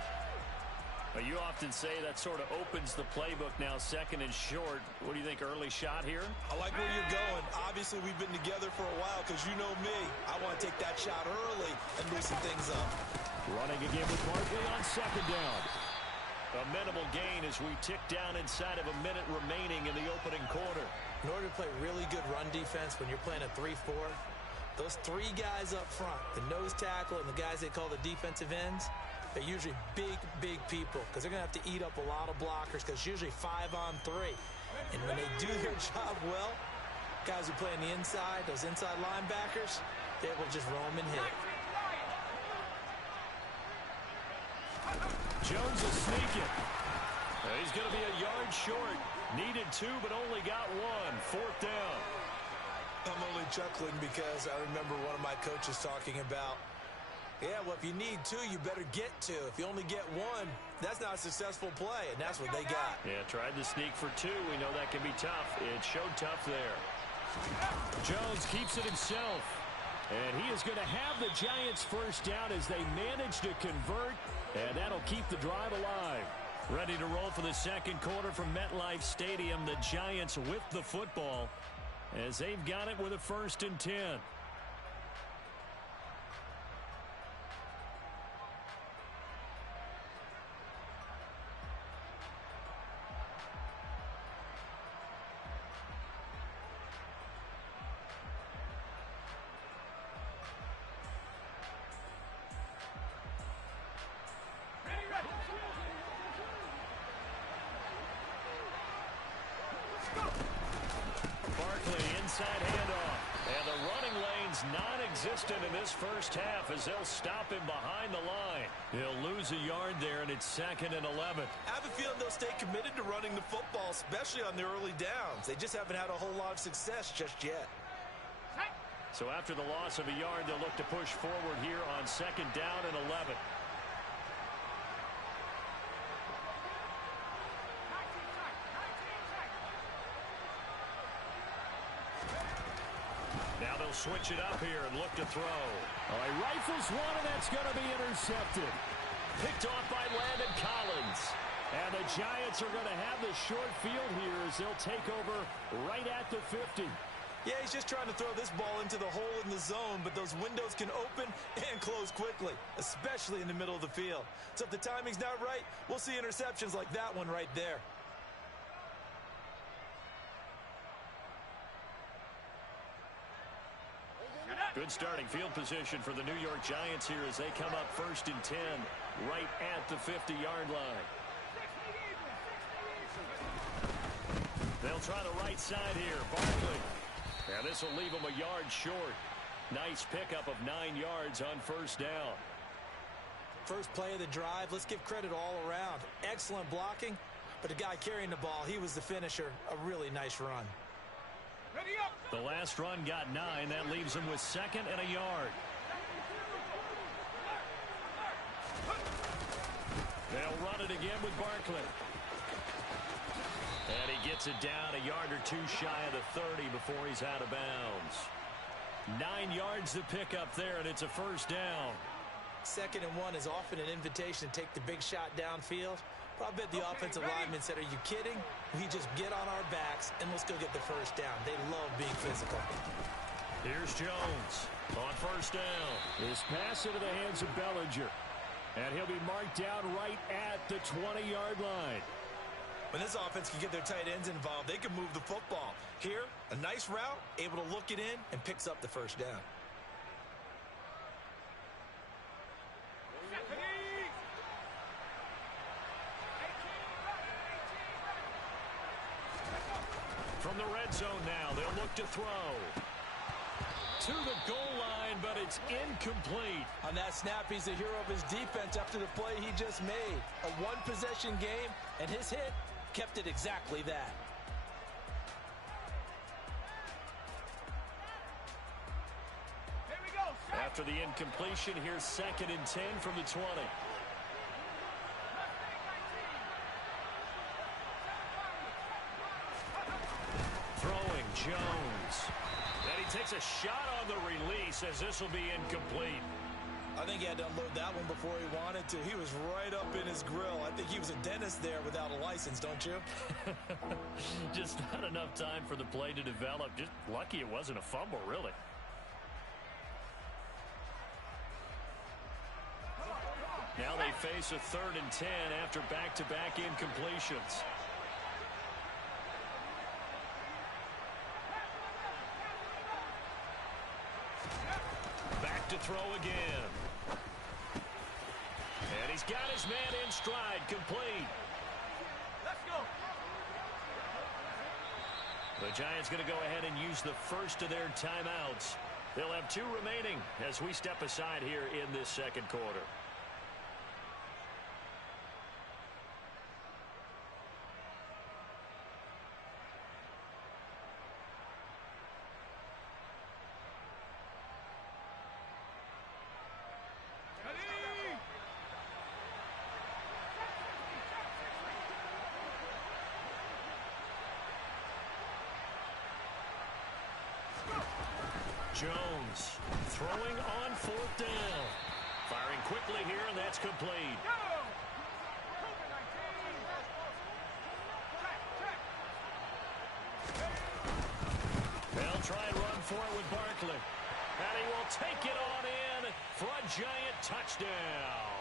You often say that sort of opens the playbook now, 2nd and short. What do you think, early shot here? I like where you're going. Obviously, we've been together for a while because you know me. I want to take that shot early and loosen things up. Running again with Barkley on 2nd down. A minimal gain as we tick down inside of a minute remaining in the opening quarter. In order to play really good run defense when you're playing a 3-4, those 3 guys up front, the nose tackle and the guys they call the defensive ends, they're usually big people because they're going to have to eat up a lot of blockers because it's usually 5 on 3. And when they do their job well, guys who play on the inside, those inside linebackers, they will just roam and hit. Jones will sneak it. He's going to be a yard short. Needed 2, but only got 1. 4th down. I'm only chuckling because I remember one of my coaches talking about, yeah, well, if you need 2, you better get 2. If you only get 1, that's not a successful play, and that's what they got. Yeah, tried to sneak for 2. We know that can be tough. It showed tough there. Jones keeps it himself. And he is going to have the Giants first down as they manage to convert, and that'll keep the drive alive. Ready to roll for the 2nd quarter from MetLife Stadium. The Giants with the football as they've got it with a 1st and 10. Barkley inside handoff. And the running lane's non-existent in this first half as they'll stop him behind the line. He'll lose a yard there, and it's 2nd and 11. I have a feeling they'll stay committed to running the football, especially on the early downs. They just haven't had a whole lot of success just yet. So after the loss of a yard, they'll look to push forward here on 2nd down and 11. Now they'll switch it up here and look to throw. Oh, he rifles one, and that's going to be intercepted. Picked off by Landon Collins. And the Giants are going to have the short field here as they'll take over right at the 50. Yeah, he's just trying to throw this ball into the hole in the zone, but those windows can open and close quickly, especially in the middle of the field. So if the timing's not right, we'll see interceptions like that one right there. Good starting field position for the New York Giants here as they come up 1st and 10 right at the 50-yard line. They'll try the right side here. Barkley. And this will leave them a yard short. Nice pickup of 9 yards on 1st down. First play of the drive, let's give credit all around. Excellent blocking, but the guy carrying the ball, he was the finisher. A really nice run. The last run got 9. That leaves him with 2nd and a yard. They'll run it again with Barkley. And he gets it down a yard or 2 shy of the 30 before he's out of bounds. 9 yards to pick up there, and it's a 1st down. 2nd and 1 is often an invitation to take the big shot downfield. But I bet the offensive lineman said, are you kidding? We just get on our backs, and let's go get the 1st down. They love being physical. Here's Jones on 1st down. This pass into the hands of Bellinger. And he'll be marked down right at the 20-yard line. When this offense can get their tight ends involved, they can move the football. Here, a nice route, able to look it in, and picks up the 1st down. From the red zone now, they'll look to throw. To the goal line, but it's incomplete. On that snap, he's the hero of his defense after the play he just made. A one-possession game, and his hit kept it exactly that. Here we go. After the incompletion, here's 2nd and 10 from the 20. Throwing Jones. And he takes a shot on the release as this will be incomplete. I think he had to unload that one before he wanted to. He was right up in his grill. I think he was a dentist there without a license, don't you? Just not enough time for the play to develop. Just lucky it wasn't a fumble, really. Now they face a 3rd and 10 after back-to-back incompletions. Back to throw again. And he's got his man in stride, complete. Let's go. The Giants going to go ahead and use the first of their timeouts. They'll have 2 remaining as we step aside here in this 2nd quarter. Jones throwing on 4th down. Firing quickly here, and that's complete. They'll try and run for it with Barkley. And he will take it on in for a Giant touchdown.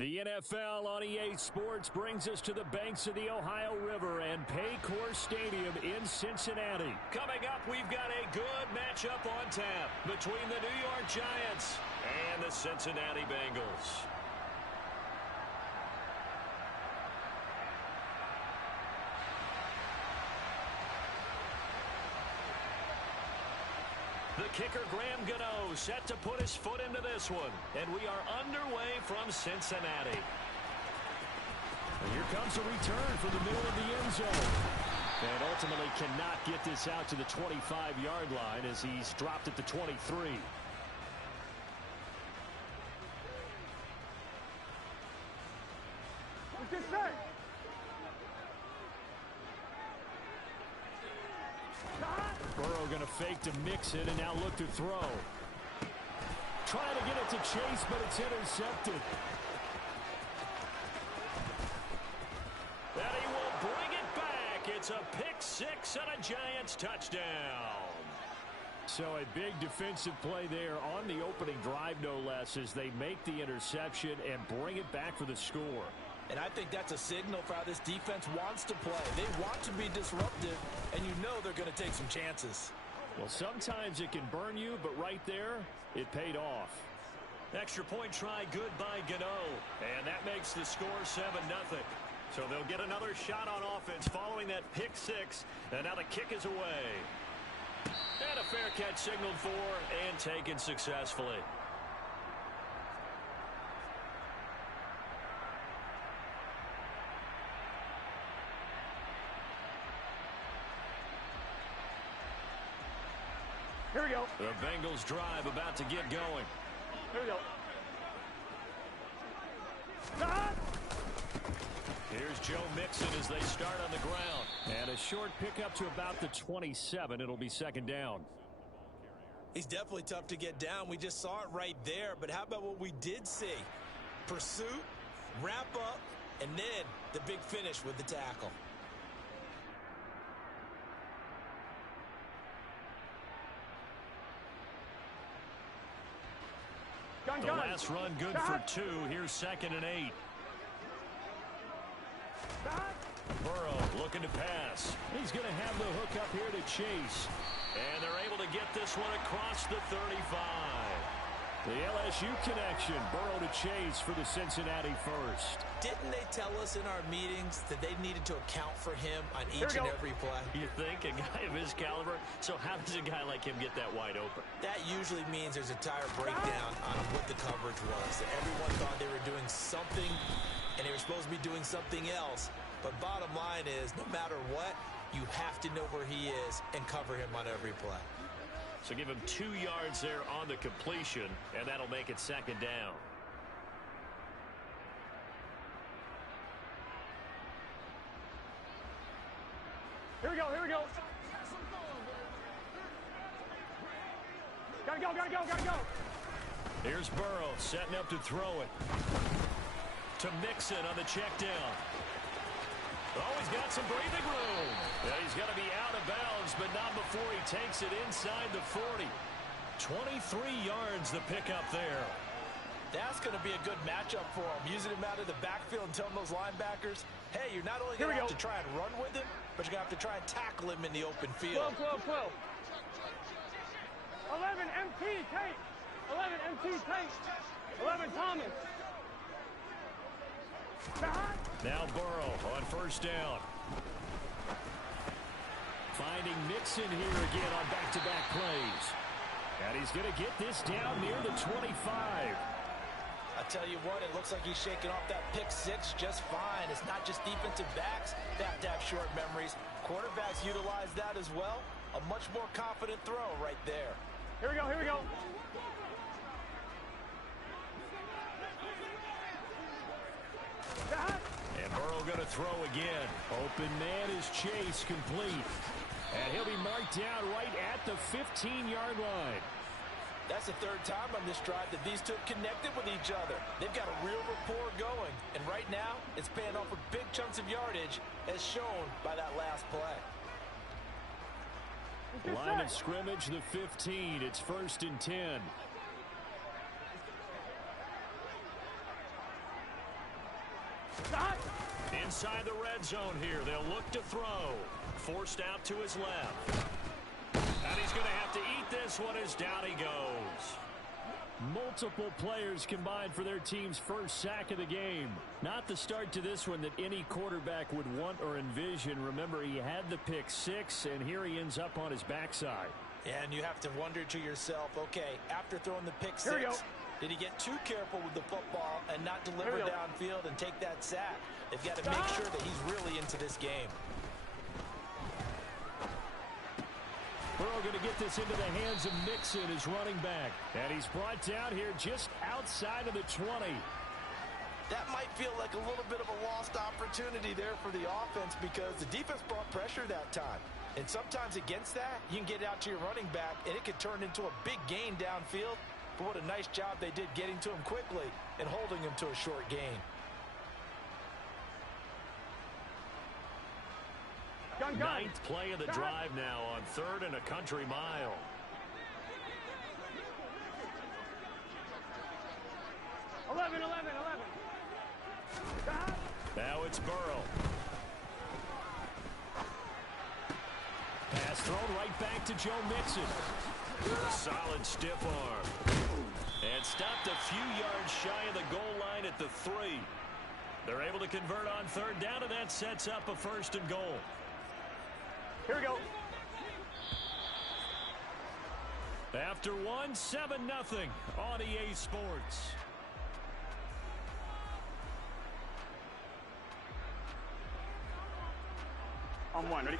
The NFL on EA Sports brings us to the banks of the Ohio River and Paycor Stadium in Cincinnati. Coming up, we've got a good matchup on tap between the New York Giants and the Cincinnati Bengals. The kicker, Graham Gano, set to put his foot into this one. And we are underway from Cincinnati. And here comes a return from the middle of the end zone. And ultimately cannot get this out to the 25-yard line as he's dropped at the 23. What's this say? Burrow going to fake to mix it and now look to throw. Trying to get it to Chase, but it's intercepted. And he will bring it back. It's a pick-6 and a Giants touchdown. So a big defensive play there on the opening drive, no less, as they make the interception and bring it back for the score. And I think that's a signal for how this defense wants to play. They want to be disruptive, and you know they're going to take some chances. Well, sometimes it can burn you, but right there, it paid off. Extra point try good by Gano. And that makes the score 7-0. So they'll get another shot on offense following that pick-6. And now the kick is away. And a fair catch signaled for and taken successfully. Here we go. The Bengals drive about to get going. Here we go. Here's Joe Mixon as they start on the ground. And a short pickup to about the 27. It'll be second down. He's definitely tough to get down. We just saw it right there. But how about what we did see? Pursuit, wrap up, and then the big finish with the tackle. The last run good for 2. Here's 2nd and 8. Burrow looking to pass. He's going to have the hook up here to Chase. And they're able to get this one across the 35. The LSU connection. Burrow to Chase for the Cincinnati first. Didn't they tell us in our meetings that they needed to account for him on each and every play? You think? A guy of his caliber? So how does a guy like him get that wide open? That usually means there's a tire breakdown on what the coverage was. That everyone thought they were doing something, and they were supposed to be doing something else. But bottom line is, no matter what, you have to know where he is and cover him on every play. So give him 2 yards there on the completion, and that'll make it second down. Here we go, here we go. Gotta go, gotta go, gotta go. Here's Burrow setting up to throw it. To Mixon on the check down. Oh, he's got some breathing room. Yeah, he's going to be out of bounds, but not before he takes it inside the 40. 23 yards the pickup there. That's going to be a good matchup for him. Using him out of the backfield and telling those linebackers, hey, you're not only going to have to try and run with him, but you're going to have to try and tackle him in the open field. 12, 12, 12. 11, MT, Tate. 11, MT, Tate. 11, Thomas. Now Burrow on first down. Finding Mixon here again on back-to-back plays. And he's going to get this down near the 25. I tell you what, it looks like he's shaking off that pick-6 just fine. It's not just defensive backs that have to have short memories. Quarterbacks utilize that as well. A much more confident throw right there. Here we go, here we go. And Burrow going to throw again. Open man is Chase, complete. And he'll be marked down right at the 15-yard line. That's the 3rd time on this drive that these two have connected with each other. They've got a real rapport going. And right now, it's paying off with big chunks of yardage, as shown by that last play. Line of scrimmage, the 15. It's 1st and 10. inside the red zone here. They'll look to throw. Forced out to his left. And he's going to have to eat this one as down he goes. Multiple players combined for their team's first sack of the game. Not the start to this one that any quarterback would want or envision. Remember, he had the pick six, and here he ends up on his backside. And you have to wonder to yourself, okay, after throwing the pick six, did he get too careful with the football and not deliver downfield and take that sack? They've got to make sure that he's really into this game. Burrow going to get this into the hands of Mixon, his running back. And he's brought down here just outside of the 20. That might feel like a little bit of a lost opportunity there for the offense because the defense brought pressure that time. And sometimes against that, you can get out to your running back, and it could turn into a big gain downfield. But what a nice job they did getting to him quickly and holding him to a short gain. Ninth play of the drive now on 3rd and a country mile. Eleven. Now it's Burrow. Pass thrown right back to Joe Mixon. A solid stiff arm. And stopped a few yards shy of the goal line at the 3. They're able to convert on 3rd down, and that sets up a 1st and goal. Here we go. After 1, 7-0 on EA Sports. On one, ready?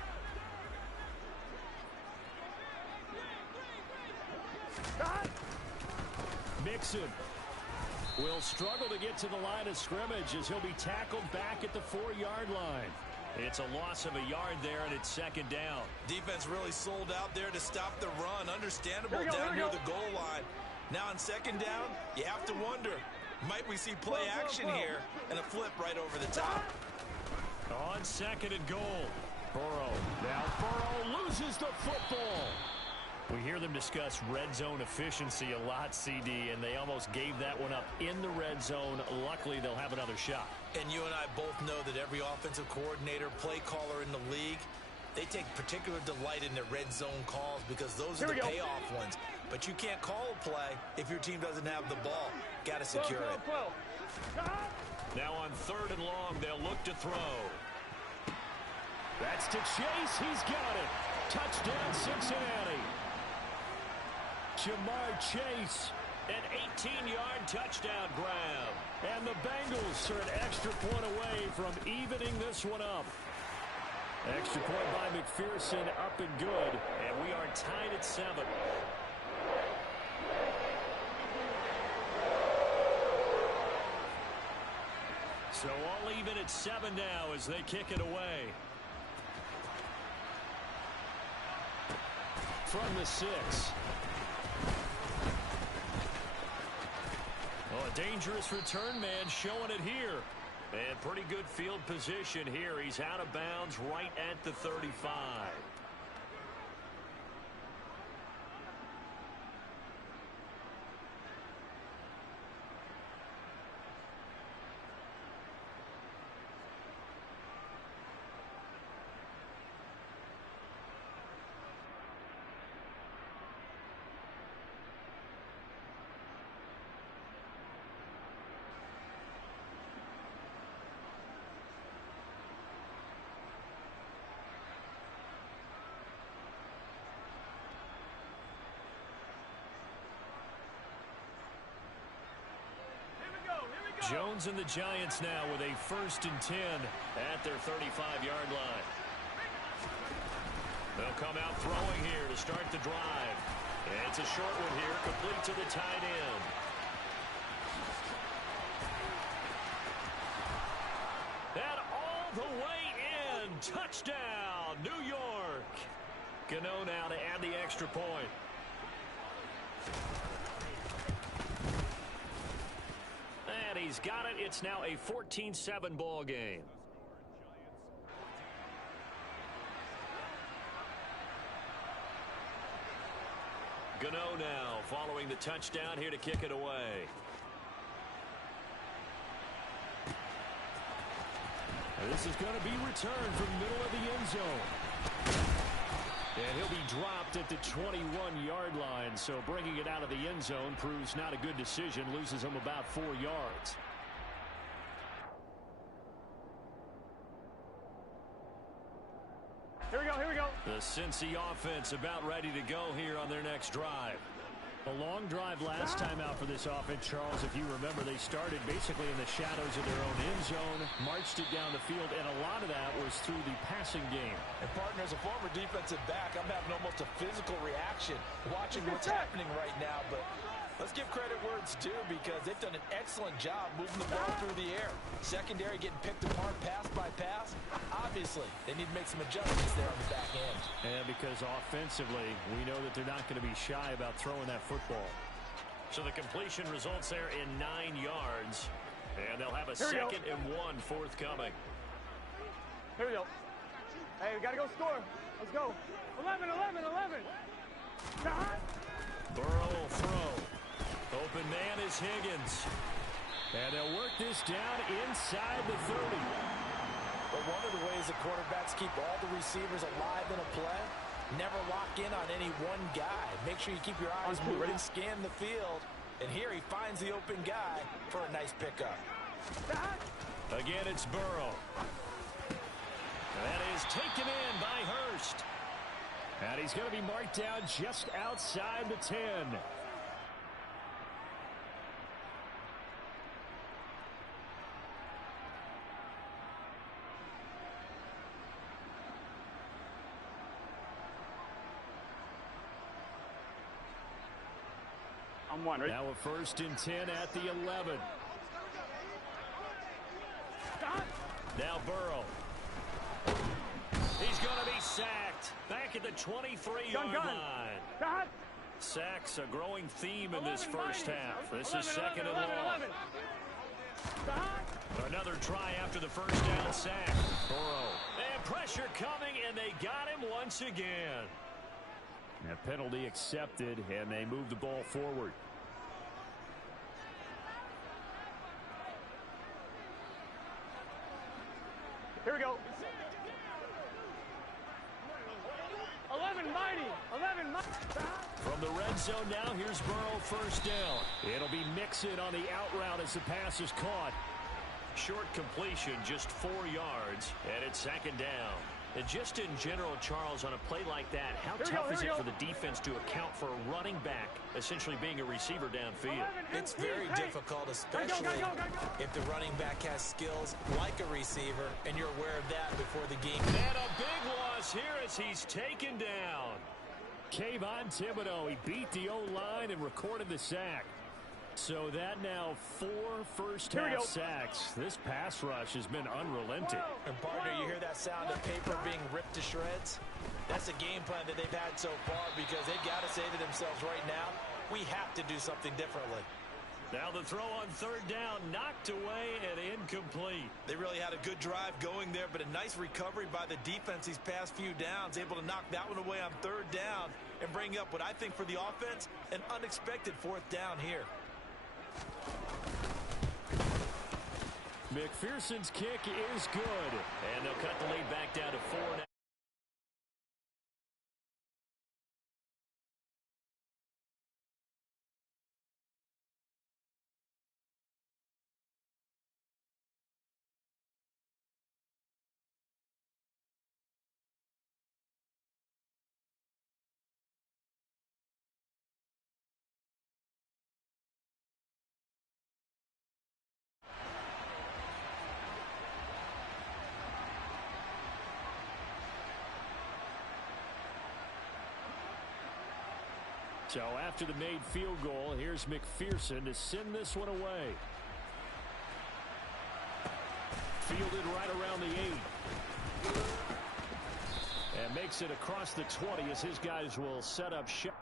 Mixon will struggle to get to the line of scrimmage as he'll be tackled back at the 4-yard line. It's a loss of a yard there, and it's 2nd down. Defense really sold out there to stop the run. Understandable down near the goal line. Now on 2nd down, you have to wonder, might we see play action here and a flip right over the top? On 2nd and goal. Burrow. Now Burrow loses the football. We hear them discuss red zone efficiency a lot, CD, and they almost gave that one up in the red zone. Luckily, they'll have another shot. And you and I both know that every offensive coordinator, play caller in the league, they take particular delight in their red zone calls because those are the payoff ones. But you can't call a play if your team doesn't have the ball. Got to secure it. Now on 3rd and long, they'll look to throw. That's to Chase. He's got it. Touchdown, Cincinnati. Jamar Chase, an 18-yard touchdown grab. And the Bengals are an extra point away from evening this one up. Extra point by McPherson, up and good. And we are tied at 7. So all even at 7 now as they kick it away. From the 6. Oh, a dangerous return man showing it here. And pretty good field position here. He's out of bounds right at the 35. Jones and the Giants now with a 1st and 10 at their 35-yard line. They'll come out throwing here to start the drive. And it's a short one here, complete to the tight end. And all the way in. Touchdown, New York. Gano now to add the extra point. And he's got it. It's now a 14-7 ball game. Gano now following the touchdown here to kick it away. And this is going to be returned from the middle of the end zone. And he'll be dropped at the 21-yard line. So bringing it out of the end zone proves not a good decision. Loses him about 4 yards. Here we go, here we go. The Cincy offense about ready to go here on their next drive. A long drive last time out for this offense, Charles. If you remember, they started basically in the shadows of their own end zone, marched it down the field, and a lot of that was through the passing game. And, partner, as a former defensive back, I'm having almost a physical reaction watching what's happening right now. But let's give credit where it's due because they've done an excellent job moving the ball through the air. Secondary getting picked apart pass by pass. Obviously, they need to make some adjustments there on the back end. And because offensively, we know that they're not going to be shy about throwing that football. So the completion results there in 9 yards. And they'll have a 2nd and 1 forthcoming. Here we go. Hey, we got to go score. Let's go. 11, 11, 11. Burrow will throw. Open man is Higgins. And they'll work this down inside the 30. But one of the ways the quarterbacks keep all the receivers alive in a play, never lock in on any one guy. Make sure you keep your eyes moving, scan the field. And here he finds the open guy for a nice pickup. Again, it's Burrow. That is taken in by Hurst. And he's going to be marked down just outside the 10. I'm one, right? Now a 1st and 10 at the 11. Now Burrow. He's going to be sacked. Back at the 23-yard line. Sacks a growing theme in this first half. This is 2nd and long. Another try after the first down sack. Burrow. And pressure coming, and they got him once again. A penalty accepted, and they move the ball forward. Here we go. 11 mighty. 11 mighty. From the red zone now, here's Burrow 1st down. It'll be Mixon on the out route as the pass is caught. Short completion, just 4 yards, and it's 2nd down. And just in general, Charles, on a play like that, how tough is it for the defense to account for a running back essentially being a receiver downfield? It's very difficult, especially if the running back has skills like a receiver, and you're aware of that before the game. And a big loss here as he's taken down. Kayvon Thibodeau, he beat the O-line and recorded the sack. So that now 4 first-half sacks. This pass rush has been unrelenting. And, partner, you hear that sound of paper being ripped to shreds? That's a game plan that they've had so far because they've got to say to themselves right now, we have to do something differently. Now the throw on 3rd down, knocked away and incomplete. They really had a good drive going there, but a nice recovery by the defense these past few downs, able to knock that one away on 3rd down and bring up what I think for the offense, an unexpected 4th down here. McPherson's kick is good. And they'll cut the lead back down to 4 now. So after the made field goal, here's McPherson to send this one away. Fielded right around the 8. And makes it across the 20 as his guys will set up shop.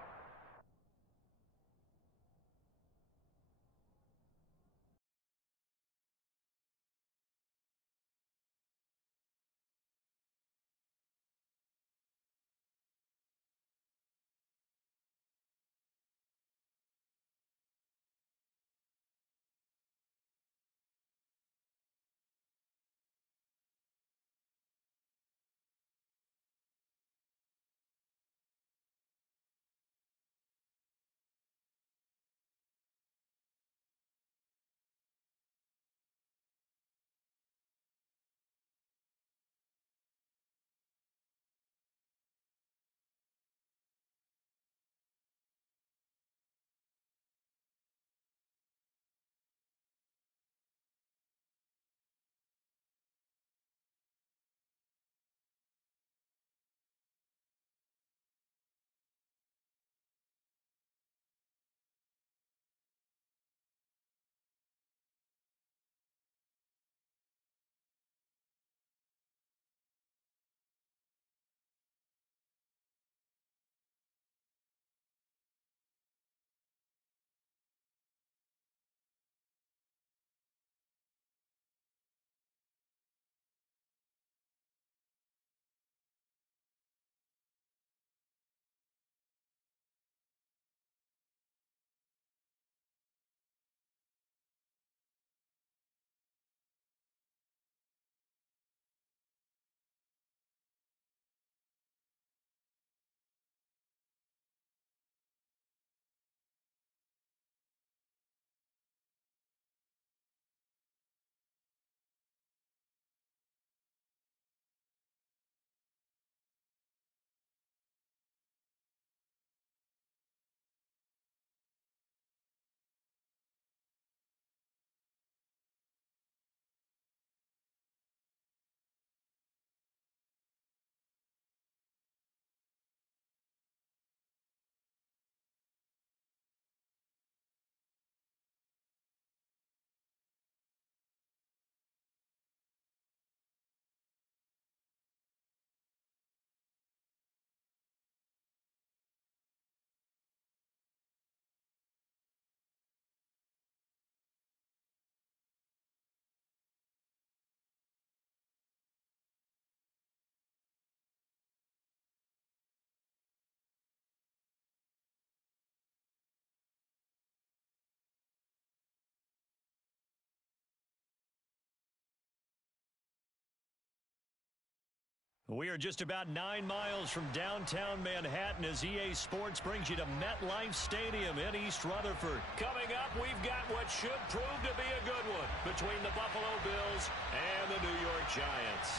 We are just about 9 miles from downtown Manhattan as EA Sports brings you to MetLife Stadium in East Rutherford. Coming up, we've got what should prove to be a good one between the Buffalo Bills and the New York Giants.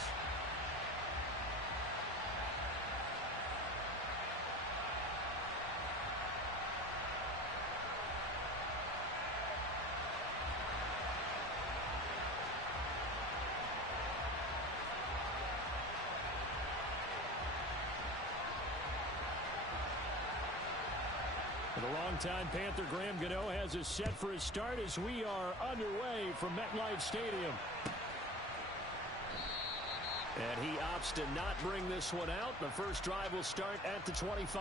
The longtime Panther Graham Gano has us set for his start as we are underway from MetLife Stadium. And he opts to not bring this one out. The first drive will start at the 25.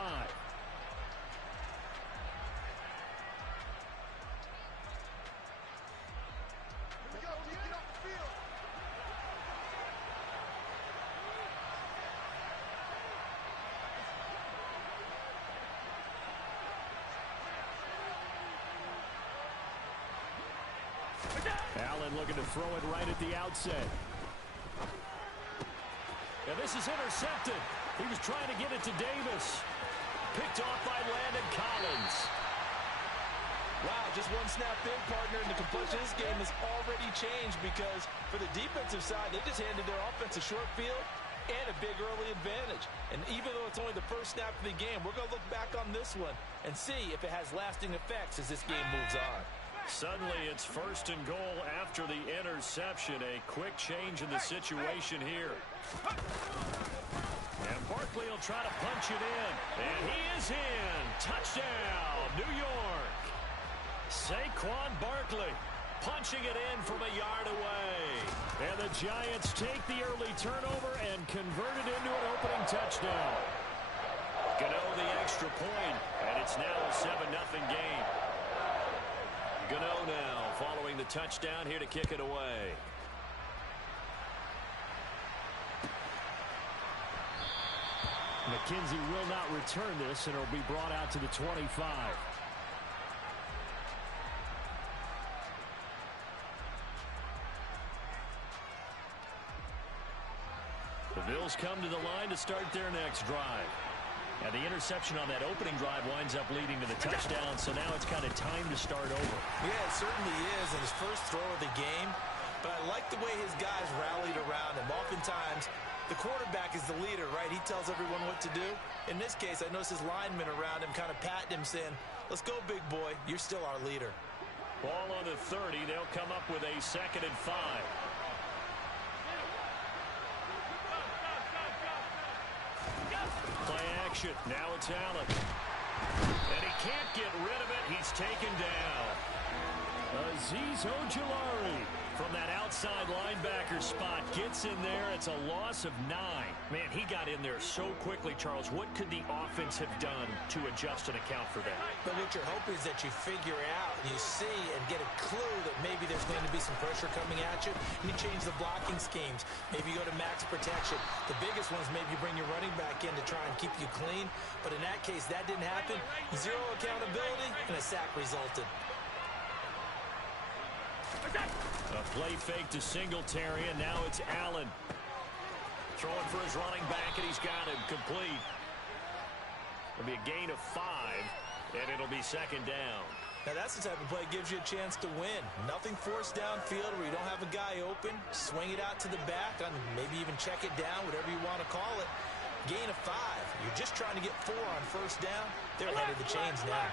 Allen looking to throw it right at the outset. And this is intercepted. He was trying to get it to Davis. Picked off by Landon Collins. Wow, just one snap in, partner, and the complexion of this game has already changed because for the defensive side, they just handed their offense a short field and a big early advantage. And even though it's only the first snap of the game, we're going to look back on this one and see if it has lasting effects as this game moves on. Suddenly, it's 1st and goal after the interception. A quick change in the situation here. And Barkley will try to punch it in. And he is in. Touchdown, New York. Saquon Barkley punching it in from a yard away. And the Giants take the early turnover and convert it into an opening touchdown. Gano the extra point, and it's now a 7-0 game. Gano now following the touchdown here to kick it away. McKenzie will not return this, and it'll be brought out to the 25. The Bills come to the line to start their next drive. And the interception on that opening drive winds up leading to the touchdown, so now it's kind of time to start over. Yeah, it certainly is in his first throw of the game. But I like the way his guys rallied around him. Oftentimes, the quarterback is the leader, right? He tells everyone what to do. In this case, I noticed his linemen around him kind of patting him, saying, let's go, big boy. You're still our leader. Ball on the 30. They'll come up with a 2nd and 5. Play action. Now it's Allen. And he can't get rid of it. He's taken down. Azeez Ojulari from that outside linebacker spot gets in there. It's a loss of 9. Man, he got in there so quickly, Charles. What could the offense have done to adjust and account for that? But what you're hoping is that you figure out, you see, and get a clue that maybe there's going to be some pressure coming at you. You change the blocking schemes. Maybe you go to max protection. The biggest one is maybe you bring your running back in to try and keep you clean. But in that case, that didn't happen. 0 accountability, and a sack resulted. A play fake to Singletary, and now it's Allen. Throwing for his running back, and he's got him complete. It'll be a gain of 5, and it'll be 2nd down. Now, that's the type of play that gives you a chance to win. Nothing forced downfield where you don't have a guy open. Swing it out to the back, and maybe even check it down, whatever you want to call it. Gain of 5. You're just trying to get 4 on 1st down. They're ahead of the chains now.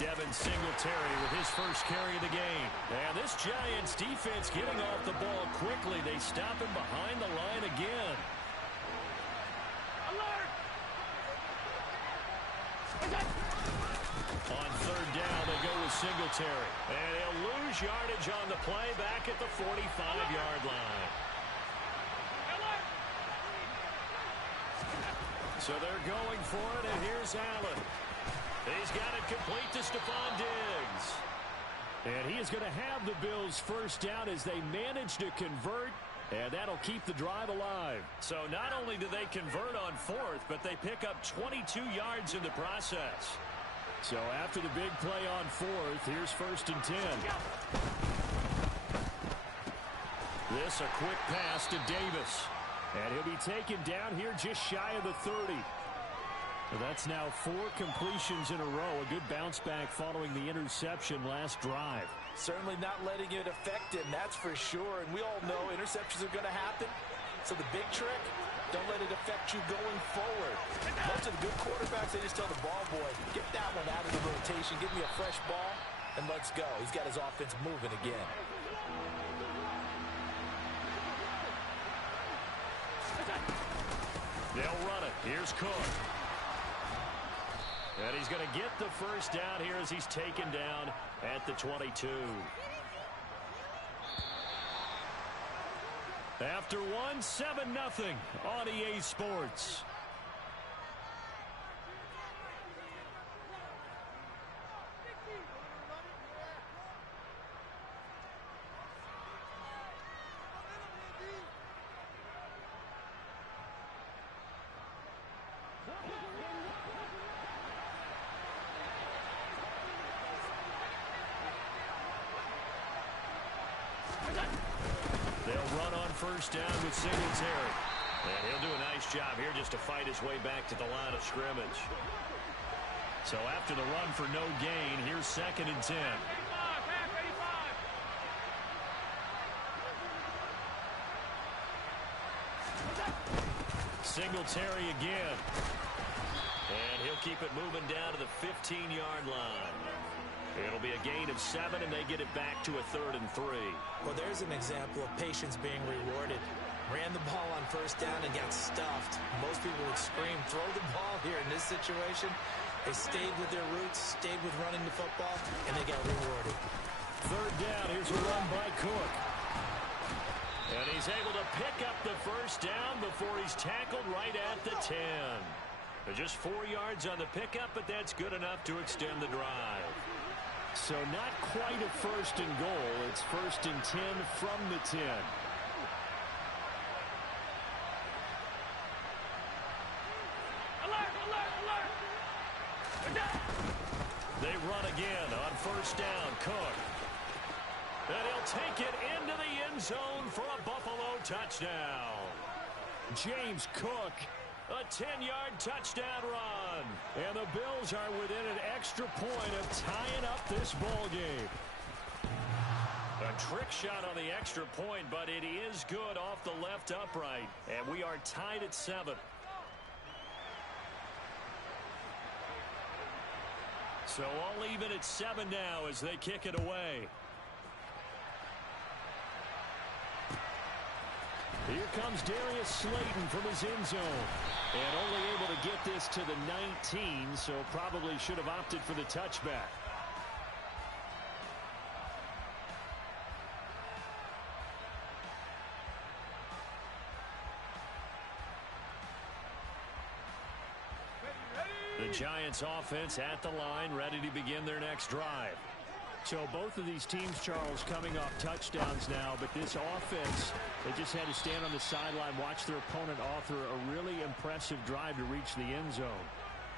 Devin Singletary with his first carry of the game. And this Giants defense getting off the ball quickly. They stop him behind the line again. On 3rd down, they go with Singletary. And he'll lose yardage on the play back at the 45-yard line. So they're going for it, and here's Allen. He's got it complete to Stephon Diggs. And he is going to have the Bills' first down as they manage to convert, and that'll keep the drive alive. So not only do they convert on 4th, but they pick up 22 yards in the process. So after the big play on fourth, here's 1st and 10. This a quick pass to Davis. And he'll be taken down here just shy of the 30. So that's now 4 completions in a row. A good bounce back following the interception last drive. Certainly not letting it affect him, that's for sure. And we all know interceptions are going to happen. So the big trick, don't let it affect you going forward. Most of the good quarterbacks, they just tell the ball boy, get that one out of the rotation, give me a fresh ball, and let's go. He's got his offense moving again. They'll run it. Here's Cook. And he's going to get the first down here as he's taken down at the 22. After one, 7-0 on EA Sports. They'll run on first down with Singletary. And he'll do a nice job here just to fight his way back to the line of scrimmage. So after the run for no gain, here's 2nd and 10. Singletary again. And he'll keep it moving down to the 15-yard line. It'll be a gain of 7, and they get it back to a 3rd and 3. Well, there's an example of patience being rewarded. Ran the ball on first down and got stuffed. Most people would scream, throw the ball here. In this situation, they stayed with their roots, stayed with running the football, and they got rewarded. 3rd down. Here's a run by Cook. And he's able to pick up the first down before he's tackled right at the 10. Just 4 yards on the pickup, but that's good enough to extend the drive. So not quite a 1st and goal. It's 1st and 10 from the 10. Alert, alert, alert. They run again on first down. Cook. And he'll take it into the end zone for a Buffalo touchdown. James Cook. A 10-yard touchdown run. And the Bills are within an extra point of tying up this ball game. A trick shot on the extra point, but it is good off the left upright. And we are tied at 7. So all even at 7 now as they kick it away. Here comes Darius Slayton from his end zone. And only able to get this to the 19, so probably should have opted for the touchback. The Giants offense at the line, ready to begin their next drive. So both of these teams, Charles, coming off touchdowns now, but this offense, they just had to stand on the sideline, watch their opponent author a really impressive drive to reach the end zone.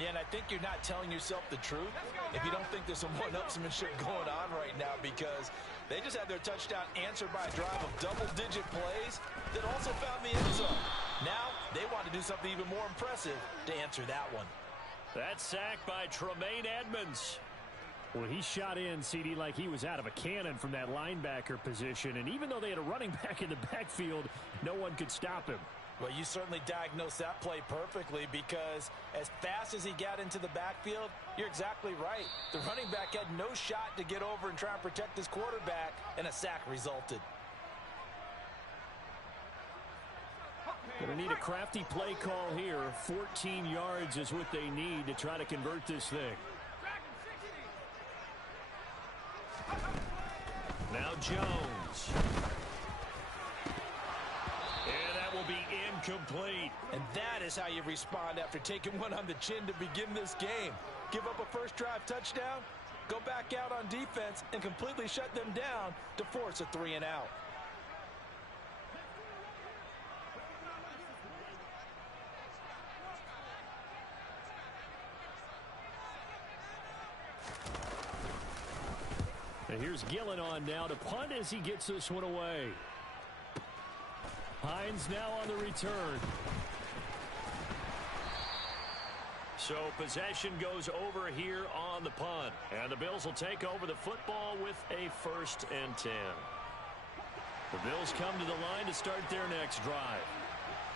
Yeah, and I think you're not telling yourself the truth if you don't think there's some one-upsmanship going on right now, because they just had their touchdown answered by a drive of double-digit plays that also found the end zone. Now they want to do something even more impressive to answer that one. That sack by Tremaine Edmonds. Well, he shot in, CD, like he was out of a cannon from that linebacker position. And even though they had a running back in the backfield, no one could stop him. Well, you certainly diagnosed that play perfectly, because as fast as he got into the backfield, you're exactly right. The running back had no shot to get over and try and protect his quarterback, and a sack resulted. Going to need a crafty play call here. 14 yards is what they need to try to convert this thing. Now Jones. And that will be incomplete. And that is how you respond after taking one on the chin to begin this game. Give up a first drive touchdown, go back out on defense, and completely shut them down to force a 3-and-out. And here's Gillen on now to punt as he gets this one away. Hines now on the return. So possession goes over here on the punt. And the Bills will take over the football with a 1st and 10. The Bills come to the line to start their next drive.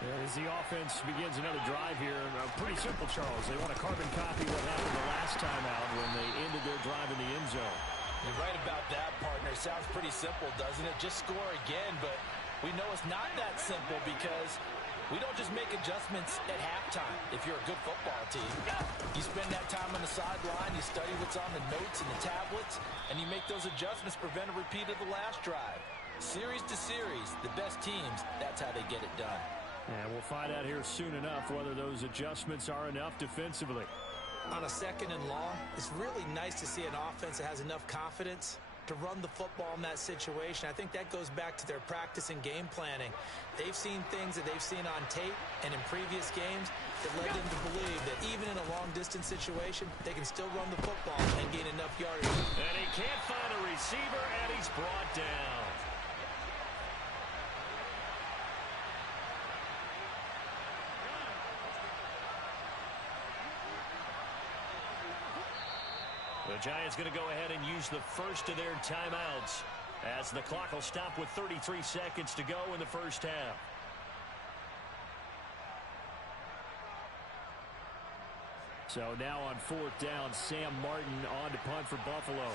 And as the offense begins another drive here, pretty simple, Charles. They want to carbon copy what happened the last time out when they ended their drive in the end zone. You're right about that, partner. Sounds pretty simple, doesn't it? Just score again, but we know it's not that simple because we don't just make adjustments at halftime if you're a good football team. You spend that time on the sideline, you study what's on the notes and the tablets, and you make those adjustments to prevent a repeat of the last drive. Series to series, the best teams, that's how they get it done. And we'll find out here soon enough whether those adjustments are enough defensively. On a 2nd and long, it's really nice to see an offense that has enough confidence to run the football in that situation. I think that goes back to their practice and game planning. They've seen things that they've seen on tape and in previous games that led them to believe that even in a long-distance situation, they can still run the football and gain enough yardage. And he can't find a receiver, and he's brought down. The Giants going to go ahead and use the first of their timeouts as the clock will stop with 33 seconds to go in the first half. So now on 4th down, Sam Martin on to punt for Buffalo.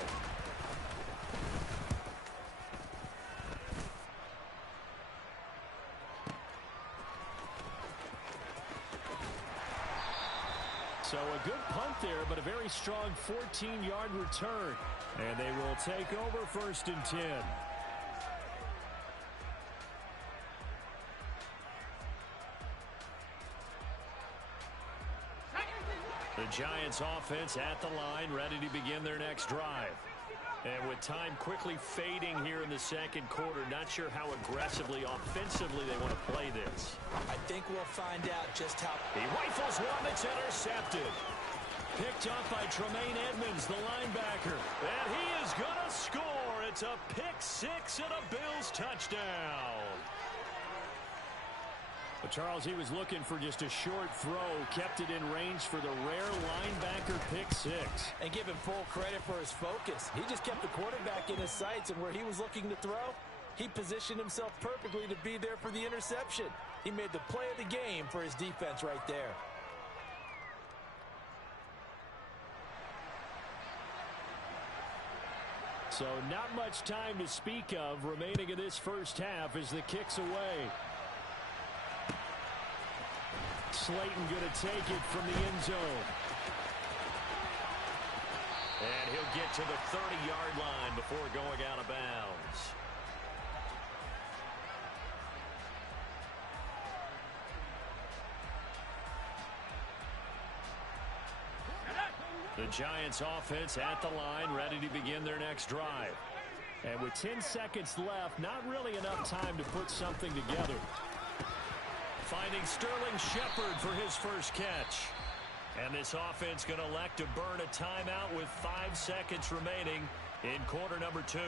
So a good punt there, but a very strong 14-yard return. And they will take over 1st and 10. The Giants offense at the line, ready to begin their next drive. And with time quickly fading here in the 2nd quarter, not sure how aggressively, offensively they want to play this. I think we'll find out just how. He rifles one, it's intercepted. Picked off by Tremaine Edmonds, the linebacker. And he is going to score. It's a pick 6 and a Bills touchdown. But Charles, he was looking for just a short throw, kept it in range for the rare linebacker pick 6. And give him full credit for his focus. He just kept the quarterback in his sights, and where he was looking to throw, he positioned himself perfectly to be there for the interception. He made the play of the game for his defense right there. So not much time to speak of remaining in this first half as the kick's away. Slayton going to take it from the end zone. And he'll get to the 30-yard line before going out of bounds. The Giants offense at the line, ready to begin their next drive. And with 10 seconds left, not really enough time to put something together. Finding Sterling Shepard for his first catch. And this offense going to elect to burn a timeout with 5 seconds remaining in quarter number 2.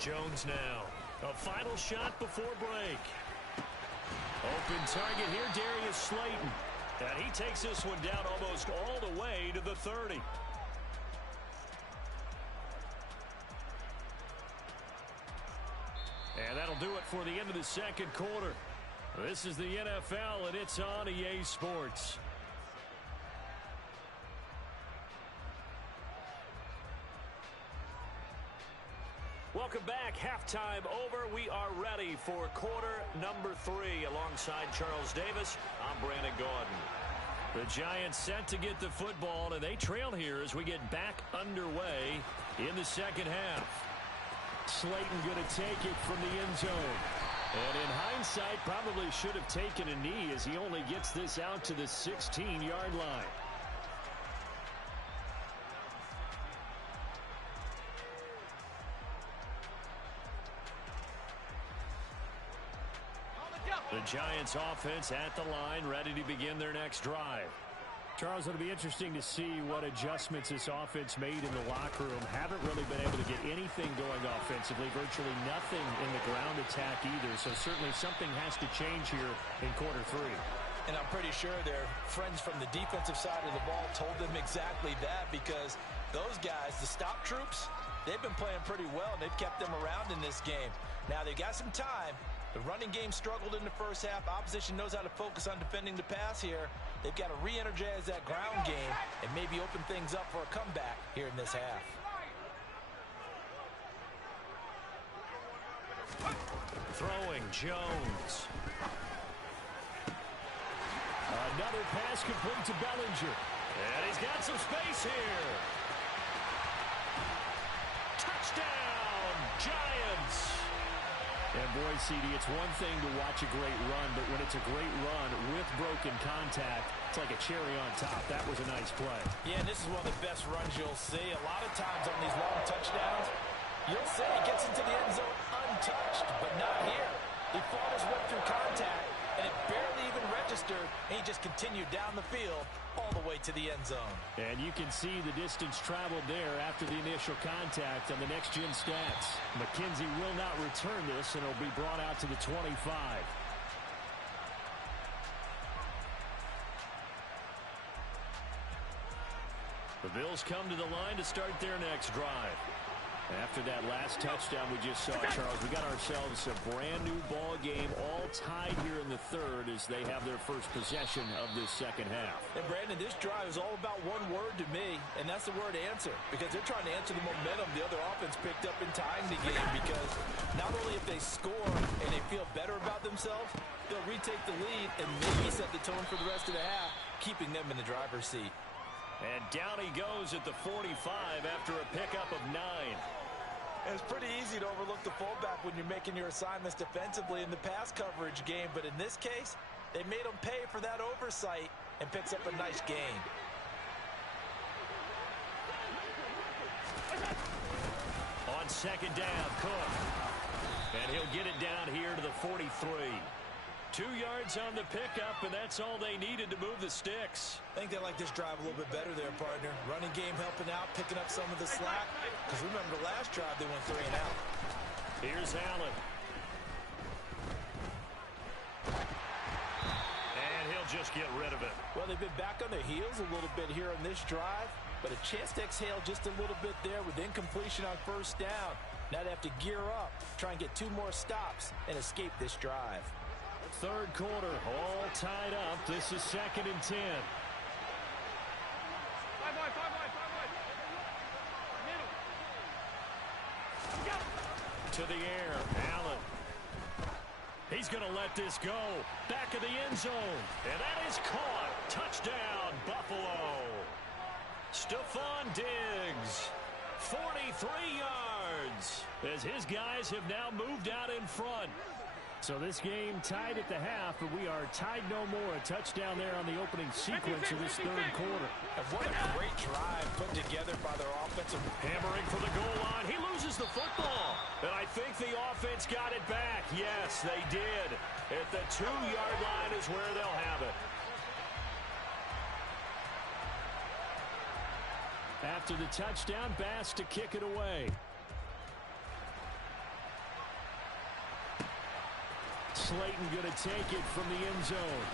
Jones now. A final shot before break. Open target here, Darius Slayton. And he takes this one down almost all the way to the 30. And that'll do it for the end of the 2nd quarter. This is the NFL, and it's on EA Sports. Welcome back. Halftime over. We are ready for quarter number 3. Alongside Charles Davis, I'm Brandon Gordon. The Giants set to get the football, and they trail here as we get back underway in the 2nd half. Slayton going to take it from the end zone. And in hindsight, probably should have taken a knee as he only gets this out to the 16-yard line. The Giants offense at the line, ready to begin their next drive. Charles, it'll be interesting to see what adjustments this offense made in the locker room. Haven't really been able to get anything going offensively, virtually nothing in the ground attack either. So certainly something has to change here in quarter three. And I'm pretty sure their friends from the defensive side of the ball told them exactly that, because those guys, the stop troops, they've been playing pretty well, and they've kept them around in this game. Now, they've got some time. The running game struggled in the first half. Opposition knows how to focus on defending the pass here. They've got to re-energize that ground game and maybe open things up for a comeback here in this half. Throwing, Jones. Another pass complete to Bellinger. And he's got some space here. Touchdown, Giants. And boy, CD, it's one thing to watch a great run, but when it's a great run with broken contact, it's like a cherry on top. That was a nice play. Yeah, and this is one of the best runs you'll see. A lot of times on these long touchdowns, you'll see he gets into the end zone untouched, but not here. He fought his way through contact, and it barely even registered, and he just continued down the field all the way to the end zone. And you can see the distance traveled there after the initial contact on the next-gen stats. McKenzie will not return this, and it'll be brought out to the 25. The Bills come to the line to start their next drive. After that last touchdown we just saw, Charles, we got ourselves a brand-new ball game, all tied here in the third as they have their first possession of this second half. And, Brandon, this drive is all about one word to me, and that's the word answer, because they're trying to answer the momentum the other offense picked up in tying the game, because not only if they score and they feel better about themselves, they'll retake the lead and maybe set the tone for the rest of the half, keeping them in the driver's seat. And down he goes at the 45 after a pickup of 9. It's pretty easy to overlook the fullback when you're making your assignments defensively in the pass coverage game, but in this case, they made him pay for that oversight and picks up a nice gain. On second down, Cook. And he'll get it down here to the 43. 2 yards on the pickup, and that's all they needed to move the sticks. I think they like this drive a little bit better there, partner. Running game helping out, picking up some of the slack. Because remember, the last drive they went 3 and out. Here's Allen. And he'll just get rid of it. Well, they've been back on their heels a little bit here on this drive, but a chance to exhale just a little bit there with incompletion on first down. Now they have to gear up, try and get 2 more stops, and escape this drive. Third quarter, all tied up. This is 2nd and 10. To the air, Allen. He's going to let this go. Back of the end zone. And that is caught. Touchdown, Buffalo. Stephon Diggs. 43 yards. As his guys have now moved out in front. So this game tied at the half, but we are tied no more. A touchdown there on the opening sequence of this third quarter. And what a great drive put together by their offensive. Hammering for the goal line. He loses the football. And I think the offense got it back. Yes, they did. At the 2-yard line is where they'll have it. After the touchdown, Bass to kick it away. Slayton going to take it from the end zone.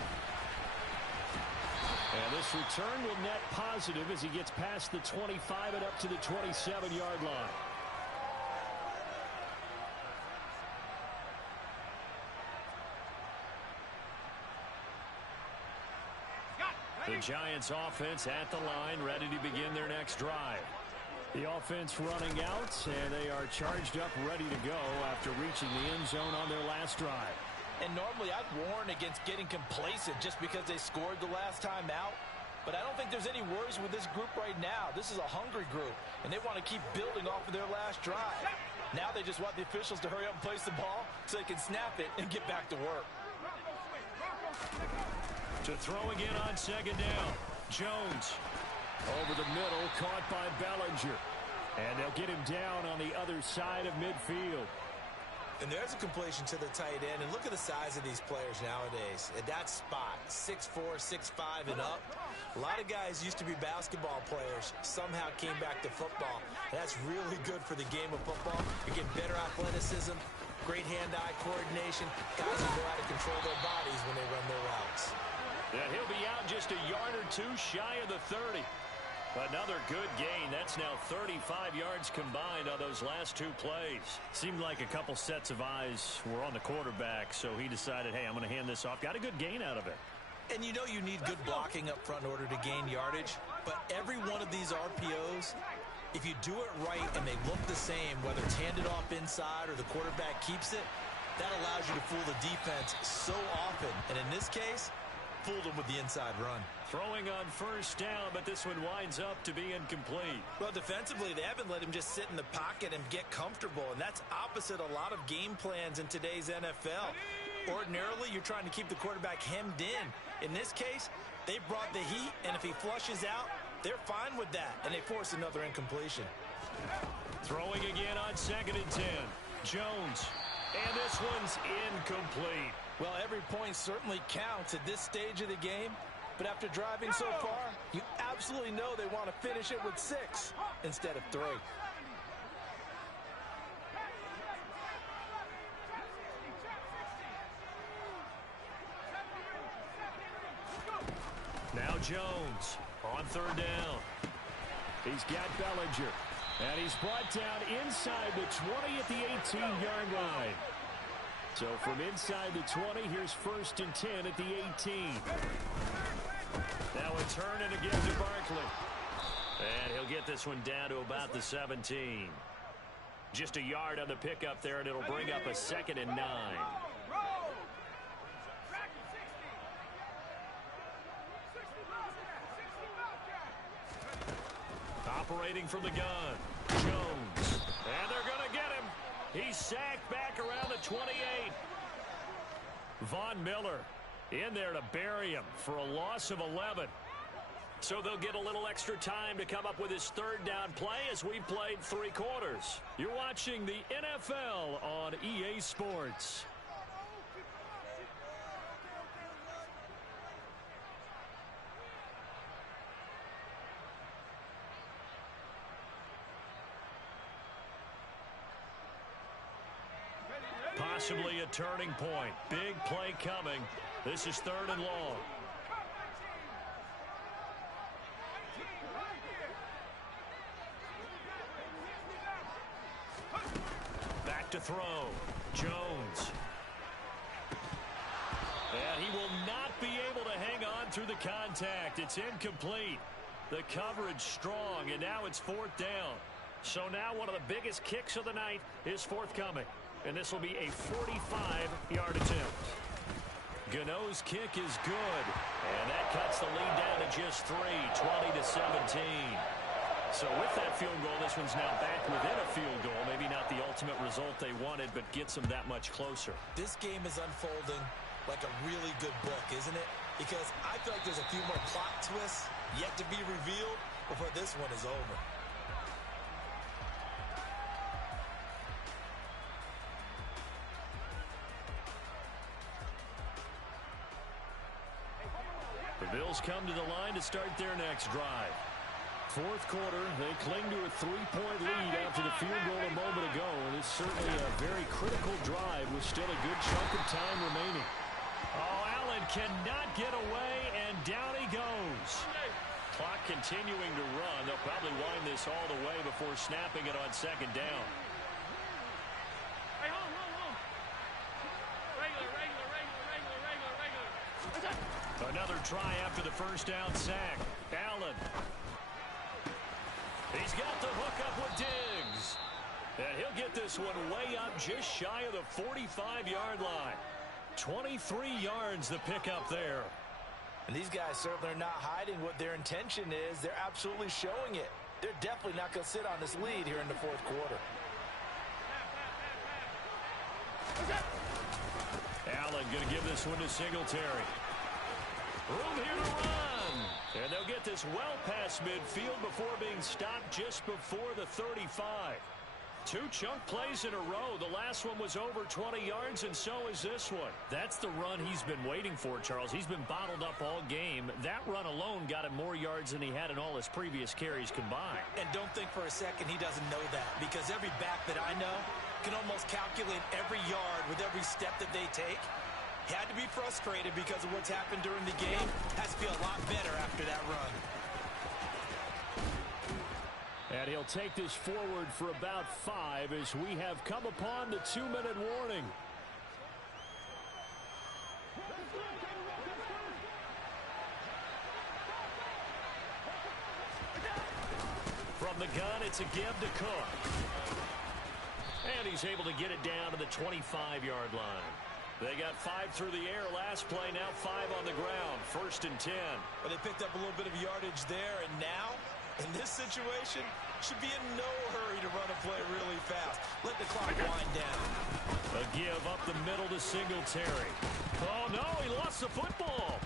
And this return will net positive as he gets past the 25 and up to the 27-yard line. The Giants offense at the line, ready to begin their next drive. The offense running out, and they are charged up, ready to go after reaching the end zone on their last drive. And normally I'd warn against getting complacent just because they scored the last time out. But I don't think there's any worries with this group right now. This is a hungry group, and they want to keep building off of their last drive. Now they just want the officials to hurry up and place the ball so they can snap it and get back to work. To throw again on second down. Jones. Over the middle, caught by Bellinger. And they'll get him down on the other side of midfield. And there's a completion to the tight end. And look at the size of these players nowadays. At that spot, 6'4", 6'5", and up. A lot of guys used to be basketball players, somehow came back to football. And that's really good for the game of football. You're getting better athleticism, great hand-eye coordination. Guys who know how to control their bodies when they run their routes. And he'll be out just a yard or two shy of the 30. Another good gain. That's now 35 yards combined on those last two plays. Seemed like a couple sets of eyes were on the quarterback, so he decided, hey, I'm going to hand this off. Got a good gain out of it. And you know you need good blocking up front in order to gain yardage. But every one of these RPOs, if you do it right and they look the same, whether it's handed off inside or the quarterback keeps it, that allows you to fool the defense so often. And in this case, fooled them with the inside run. Throwing on first down, but this one winds up to be incomplete. Well, defensively, they haven't let him just sit in the pocket and get comfortable, and that's opposite a lot of game plans in today's NFL. Ordinarily, you're trying to keep the quarterback hemmed in. In this case, they brought the heat, and if he flushes out, they're fine with that, and they force another incompletion. Throwing again on 2nd and 10. Jones. And this one's incomplete. Well, every point certainly counts at this stage of the game. But after driving so far, you absolutely know they want to finish it with 6 instead of 3. Now Jones on 3rd down. He's got Bellinger. And he's brought down inside the 20 at the 18-yard line. So from inside the 20, here's 1st and 10 at the 18. Now a turn and again to Barkley. And he'll get this one down to about the 17. Just a yard on the pickup there, and it'll bring up a 2nd and 9. Operating from the gun, Jones. And they're going to get him. He's sacked back around the 28. Von Miller in there to bury him for a loss of 11. So they'll get a little extra time to come up with his 3rd down play as we've played 3 quarters. You're watching the NFL on EA Sports. Possibly a turning point. Big play coming. This is 3rd and long. Back to throw. Jones. And he will not be able to hang on through the contact. It's incomplete. The coverage strong, and now it's 4th down. So now one of the biggest kicks of the night is forthcoming. And this will be a 45-yard attempt. Gano's kick is good. And that cuts the lead down to just 3, 20-17. So with that field goal, this one's now back within a field goal. Maybe not the ultimate result they wanted, but gets them that much closer. This game is unfolding like a really good book, isn't it? Because I feel like there's a few more plot twists yet to be revealed before this one is over. The Bills come to the line to start their next drive. 4th quarter, they cling to a 3-point lead after the field goal a moment ago. And it's certainly a very critical drive with still a good chunk of time remaining. Oh, Allen cannot get away, and down he goes. Clock continuing to run. They'll probably wind this all the way before snapping it on 2nd down. Hey, hold. Regular. Another try after the 1st down sack. Allen. He's got the hook up with Diggs. And he'll get this one way up just shy of the 45-yard line. 23 yards the pickup there. And these guys certainly are not hiding what their intention is. They're absolutely showing it. They're definitely not going to sit on this lead here in the 4th quarter. Allen going to give this one to Singletary. Room here to run. And they'll get this well past midfield before being stopped just before the 35. 2 chunk plays in a row. The last one was over 20 yards, and so is this one. That's the run he's been waiting for, Charles. He's been bottled up all game. That run alone got him more yards than he had in all his previous carries combined. And don't think for a second he doesn't know that, because every back that I know can almost calculate every yard with every step that they take. He had to be frustrated because of what's happened during the game. Has to feel a lot better after that run. And he'll take this forward for about 5 as we have come upon the 2-minute warning. From the gun, it's a give to Cook. And he's able to get it down to the 25-yard line. They got 5 through the air last play, now 5 on the ground. 1st and 10. Well, they picked up a little bit of yardage there, and now, in this situation, should be in no hurry to run a play really fast. Let the clock wind down. A give up the middle to Singletary. Oh, no, he lost the football.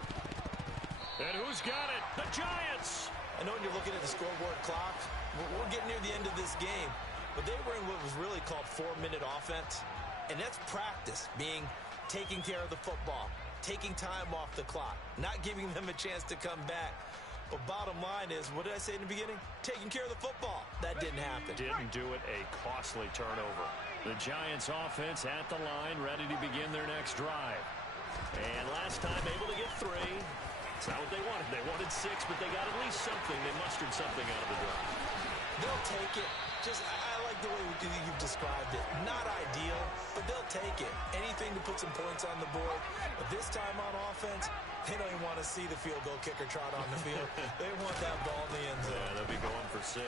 And who's got it? The Giants. I know when you're looking at the scoreboard clock, we're getting near the end of this game, but they were in what was really called 4-minute offense, and that's practice, being taking care of the football, taking time off the clock, not giving them a chance to come back. But bottom line is, what did I say in the beginning? Taking care of the football. That didn't happen. Didn't do it. A costly turnover. The Giants offense at the line, ready to begin their next drive. And last time able to get 3. It's not what they wanted. They wanted 6, but they got at least something. They mustered something out of the drive. They'll take it. I like the way you've described it. Not ideal, but they'll take it. Anything to put some points on the board. But this time on offense, they don't even want to see the field goal kicker trot on the field. They want that ball in the end zone. Yeah, they'll be going for 6.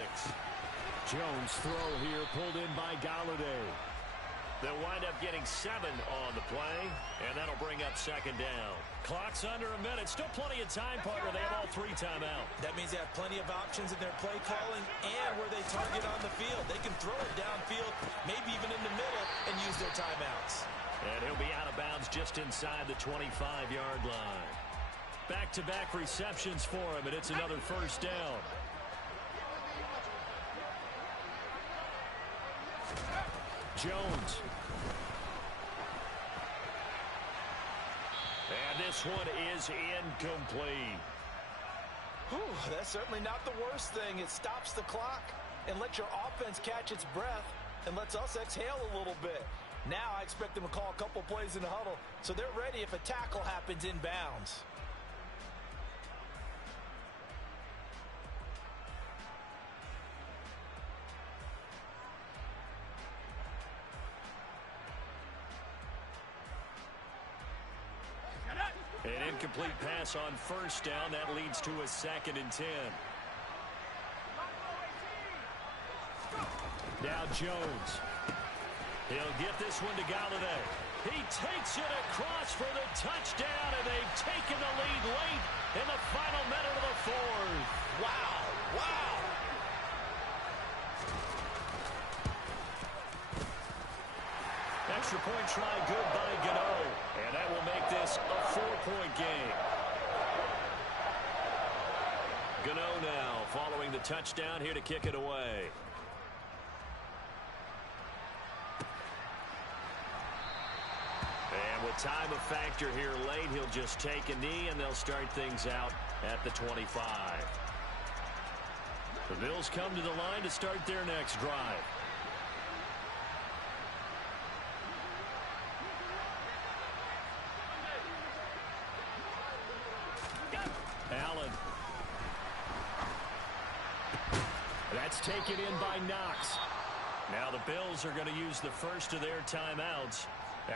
Jones' throw here pulled in by Galladay. They'll wind up getting 7 on the play, and that'll bring up 2nd down. Clock's under a minute. Still plenty of time, partner. They have all 3 timeouts. That means they have plenty of options in their play calling and where they target on the field. They can throw it downfield, maybe even in the middle, and use their timeouts. And he'll be out of bounds just inside the 25-yard line. Back-to-back receptions for him, and it's another 1st down. Jones. And this one is incomplete. Whew, that's certainly not the worst thing. It stops the clock and lets your offense catch its breath and lets us exhale a little bit. Now I expect them to call a couple plays in the huddle so they're ready if a tackle happens inbounds. An incomplete pass on 1st down. That leads to a 2nd and 10. Now Jones. He'll get this one to Galladay. He takes it across for the touchdown, and they've taken the lead late in the final minute of the 4th. Wow, wow. Extra point try good by Gano. And that will make this a 4-point game. Gano now following the touchdown here to kick it away. And with time a factor here late, he'll just take a knee and they'll start things out at the 25. The Bills come to the line to start their next drive. Allen. That's taken in by Knox. Now the Bills are going to use the first of their timeouts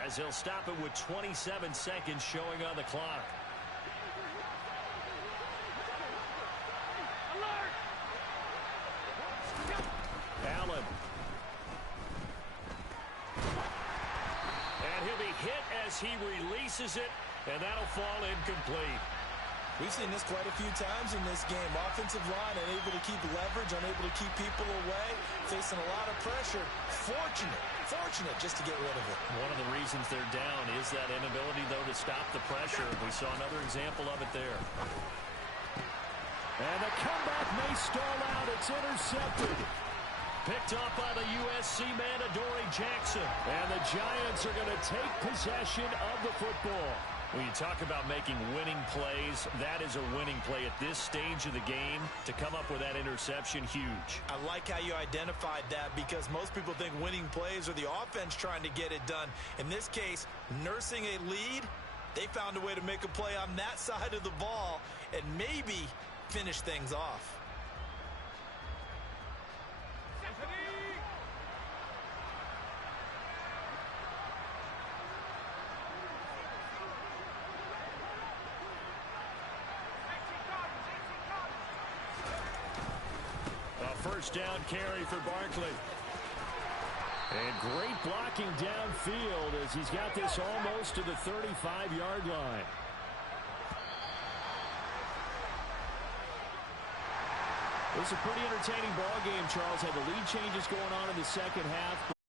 as they'll stop it with 27 seconds showing on the clock. Allen. And he'll be hit as he releases it, and that'll fall incomplete. We've seen this quite a few times in this game. Offensive line unable to keep leverage, unable to keep people away, facing a lot of pressure. Fortunate just to get rid of it. One of the reasons they're down is that inability, though, to stop the pressure. We saw another example of it there. And the comeback may stall out. It's intercepted. Picked off by the USC man, Adoree Jackson. And the Giants are going to take possession of the football. When you talk about making winning plays, that is a winning play at this stage of the game. To come up with that interception, huge. I like how you identified that because most people think winning plays are the offense trying to get it done. In this case, nursing a lead, they found a way to make a play on that side of the ball and maybe finish things off. First down carry for Barkley. And great blocking downfield as he's got this almost to the 35-yard line. It was a pretty entertaining ball game, Charles. Had the lead changes going on in the second half.